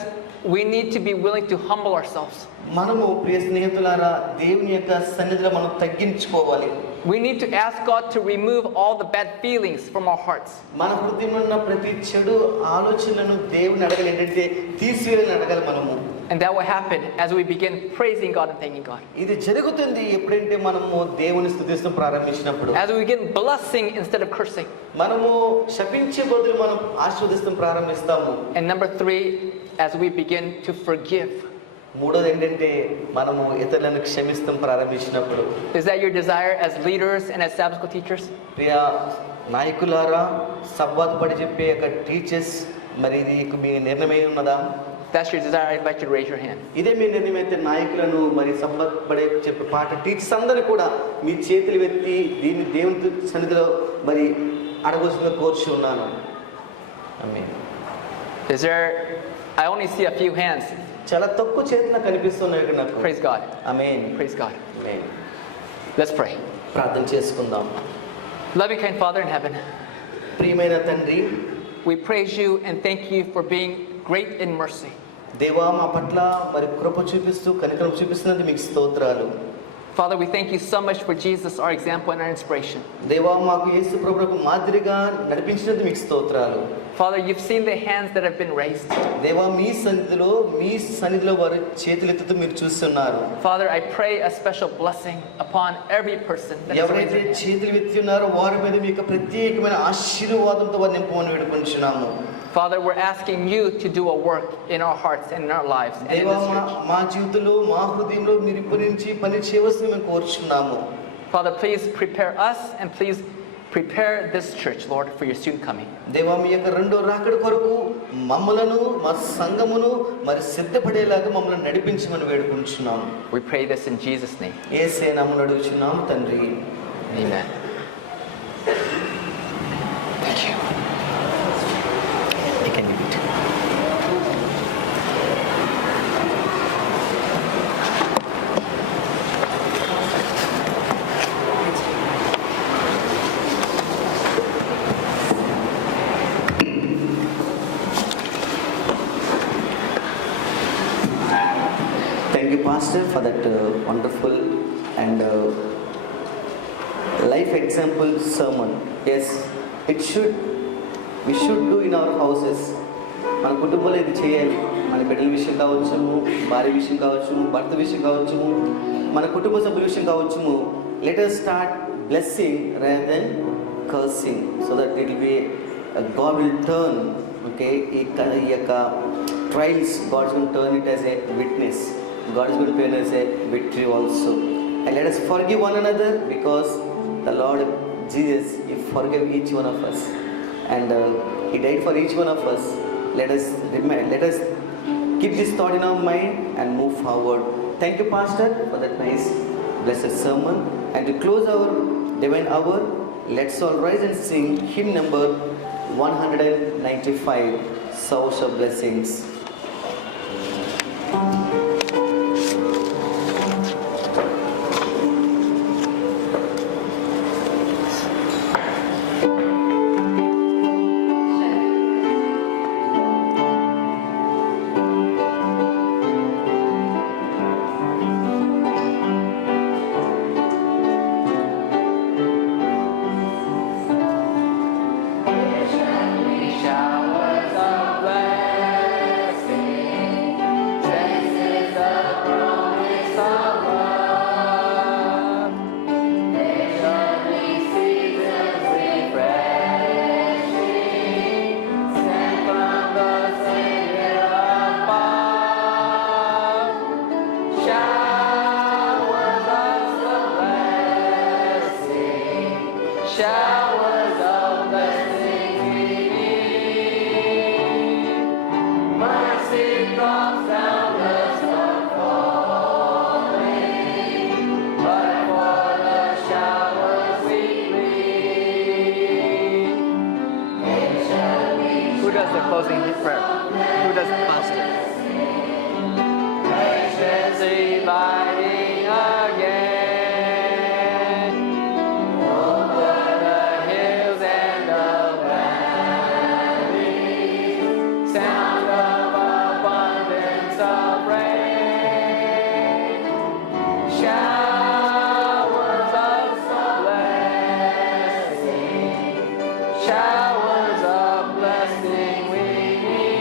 we need to be willing to humble ourselves. మనము ప్రియ స్నేహితులారా దేవుని యొక్క సన్నిధిలో మనం తగ్గించుకోవాలి. We need to ask God to remove all the bad feelings from our hearts. మన హృదయంలో ఉన్న ప్రతి చెడు ఆలోచనలను దేవుని అడగాలి, ఏంటంటే తీసివేయాలని అడగాలి మనము. And that will happen as we begin praising God and thanking God. ఇది జరుగుతుంది ఎప్పుడంటే మనము దేవుని స్తుతిస్తూ ప్రారంభించినప్పుడు. As we begin blessing instead of cursing. మనము శపించే బదులు మనం ఆశీర్వదిస్తూ ప్రారంభిస్తాము. And number 3, as we begin to forgive. మూడోది ఏంటంటే మనము ఇతరులను క్షమిస్తూ ప్రారంభించినప్పుడు. Is that your desire as leaders and as Sabbath school teachers? ప్రియ నాయకులారా, సబ్బాత్ పడి చెప్పే యొక్క టీచర్స్, మరి ఇది మీ నిర్ణయమై ఉన్నదా? That's your desire. I invite you to raise your hand. ఇదే మీ నిర్ణయం అయితే నాయకులను మరి సబ్బాత్ పడే చెప్పే పాట టీచర్స్ అందరూ కూడా మీ చేతులు ఎత్తి దీన్ని దేవుని సన్నిధిలో మరి అడగవలసిందిగా కోరుచు ఉన్నాను. ఆమేన్. Is there? I only see a few hands. చాలా తక్కువ చేతులు కనిపిస్తున్నాయి ఇక్కడ నాకు. Praise God. Amen. Praise God. Amen. Let's pray. ప్రార్థన చేసుకుందాం. Loving kind Father in heaven, ప్రియమైన తండ్రి, we praise you and thank you for being great in mercy. దేవా మా పట్ల మరి కృప చూపిస్తూ కనికరం చూపిస్తున్నందుకు మీకు స్తోత్రాలు. Father, we thank you so much for Jesus, our example and our inspiration. దేవా మాకు యేసు ప్రభువుకు మాదిరిగా నడిపించినందుకు మీకు స్తోత్రాలు. Father, you've seen the hands that have been raised. దేవా మీ సన్నిధిలో వారు చేతులెత్తుతూ మీరు చూస్తున్నారు. Father, I pray a special blessing upon every person that is ఎవరైతే raised. చేతులు ఎత్తి ఉన్నారో వారి మీద మీకు ప్రత్యేకమైన ఆశీర్వాదంతో వారిని నింపమని వేడుకొంచున్నాము. Father, we're asking you to do a work in our hearts and in our lives and in దేవా this church. మా జీవితంలో మా హృదయంలో మీరు ఇప్పటి పని చేయవలసింది మేము కోరుచున్నాము. Father, please prepare us and please prepare this church, Lord, for your soon coming. దేవా మీ యొక్క రెండో రాకడ కొరకు మమ్మలను మా సంఘమును మరి సిద్ధపడేలాగా మమ్మల్ని నడిపించమని వేడుకుంటున్నాము. We pray this in Jesus' name. యేసే నామమున అడుగుచున్నాము తండ్రి. Amen. Thank you. You can meet. Thank you, Pastor, for that wonderful and life example sermon. Yes, we should do in our houses. మన కుటుంబంలో ఇది చేయాలి. మన బిడ్డల విషయం కావచ్చుము, భార్య విషయం కావచ్చుము, భర్త విషయం కావచ్చుము, మన కుటుంబ సభ్యుల విషయం కావచ్చుము. Let us start blessing rather than cursing, so that it will be God will turn, okay, ఈ యొక్క trials, God is going to turn it as a witness. God is going to turn it as a victory also. And let us forgive one another, because the Lord Jesus, He forgave each one of us, and He died for each one of us. Let us keep this thought in our mind and move forward. Thank you, Pastor, for that nice blessed sermon. And to close our divine hour, let's all rise and sing hymn number 195, Source of Blessings. Showers of blessing, traces of promise of love. There shall be seasons refreshing, sent from the Savior above. Showers of blessing, showers of blessing we need. Mercy drops down the sun falling, but for the showers we plead. Who does the closing prayer? Who does the pastor? Nations dividing again over the hills and the valleys. Sound of abundance of rain. Showers of blessing. Showers of blessing we need.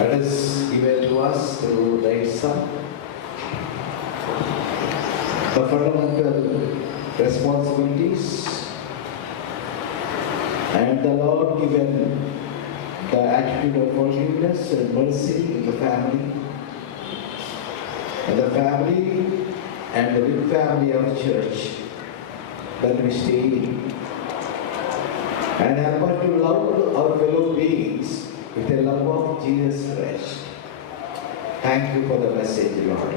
That is given to us through thy Son. The fundamental responsibilities and the Lord given the attitude of forgiveness and mercy in the family, and the family and the big family of the church that we stay in. And help us to love our fellow beings with the love of Jesus Christ. Thank you for the message, Lord.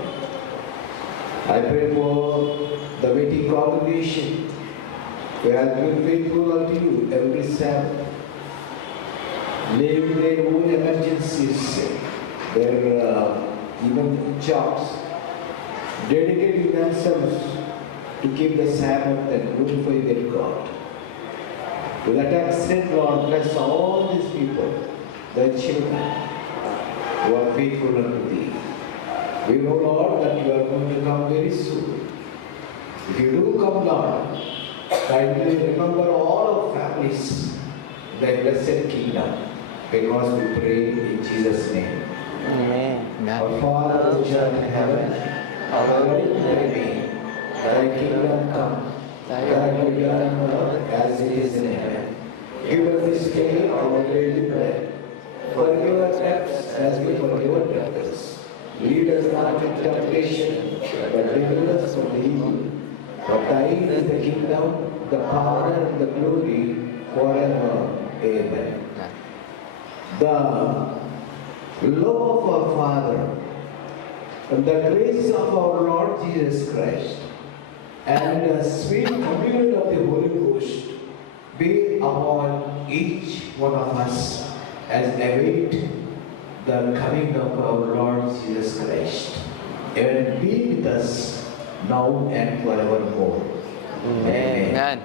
I pray for the waiting congregation who have been faithful unto you every Sabbath, leaving their own emergencies, their even jobs, dedicating themselves to keep the Sabbath and glorify their God. To that extent, Lord, bless all these people, the children, who are faithful unto thee. We know, Lord, that you are going to come very soon. If you do come, Lord, kindly remember all our families, thy blessed kingdom, because we pray in Jesus' name. Amen. Our Father which art in heaven, hallowed be thy name. Thy kingdom come, thy will be done on earth as it is in heaven. Give us this day our daily bread. Forgive us debts as we forgive our debtors. Lead us not into temptation, but deliver us from the evil. For thine is the kingdom, the power, and the glory forever. Amen. The love of our Father, and the grace of our Lord Jesus Christ, and the sweet communion of the Holy Ghost be upon each one of us as await the coming of our Lord Jesus Christ, and be with us now and forevermore. Amen. Amen.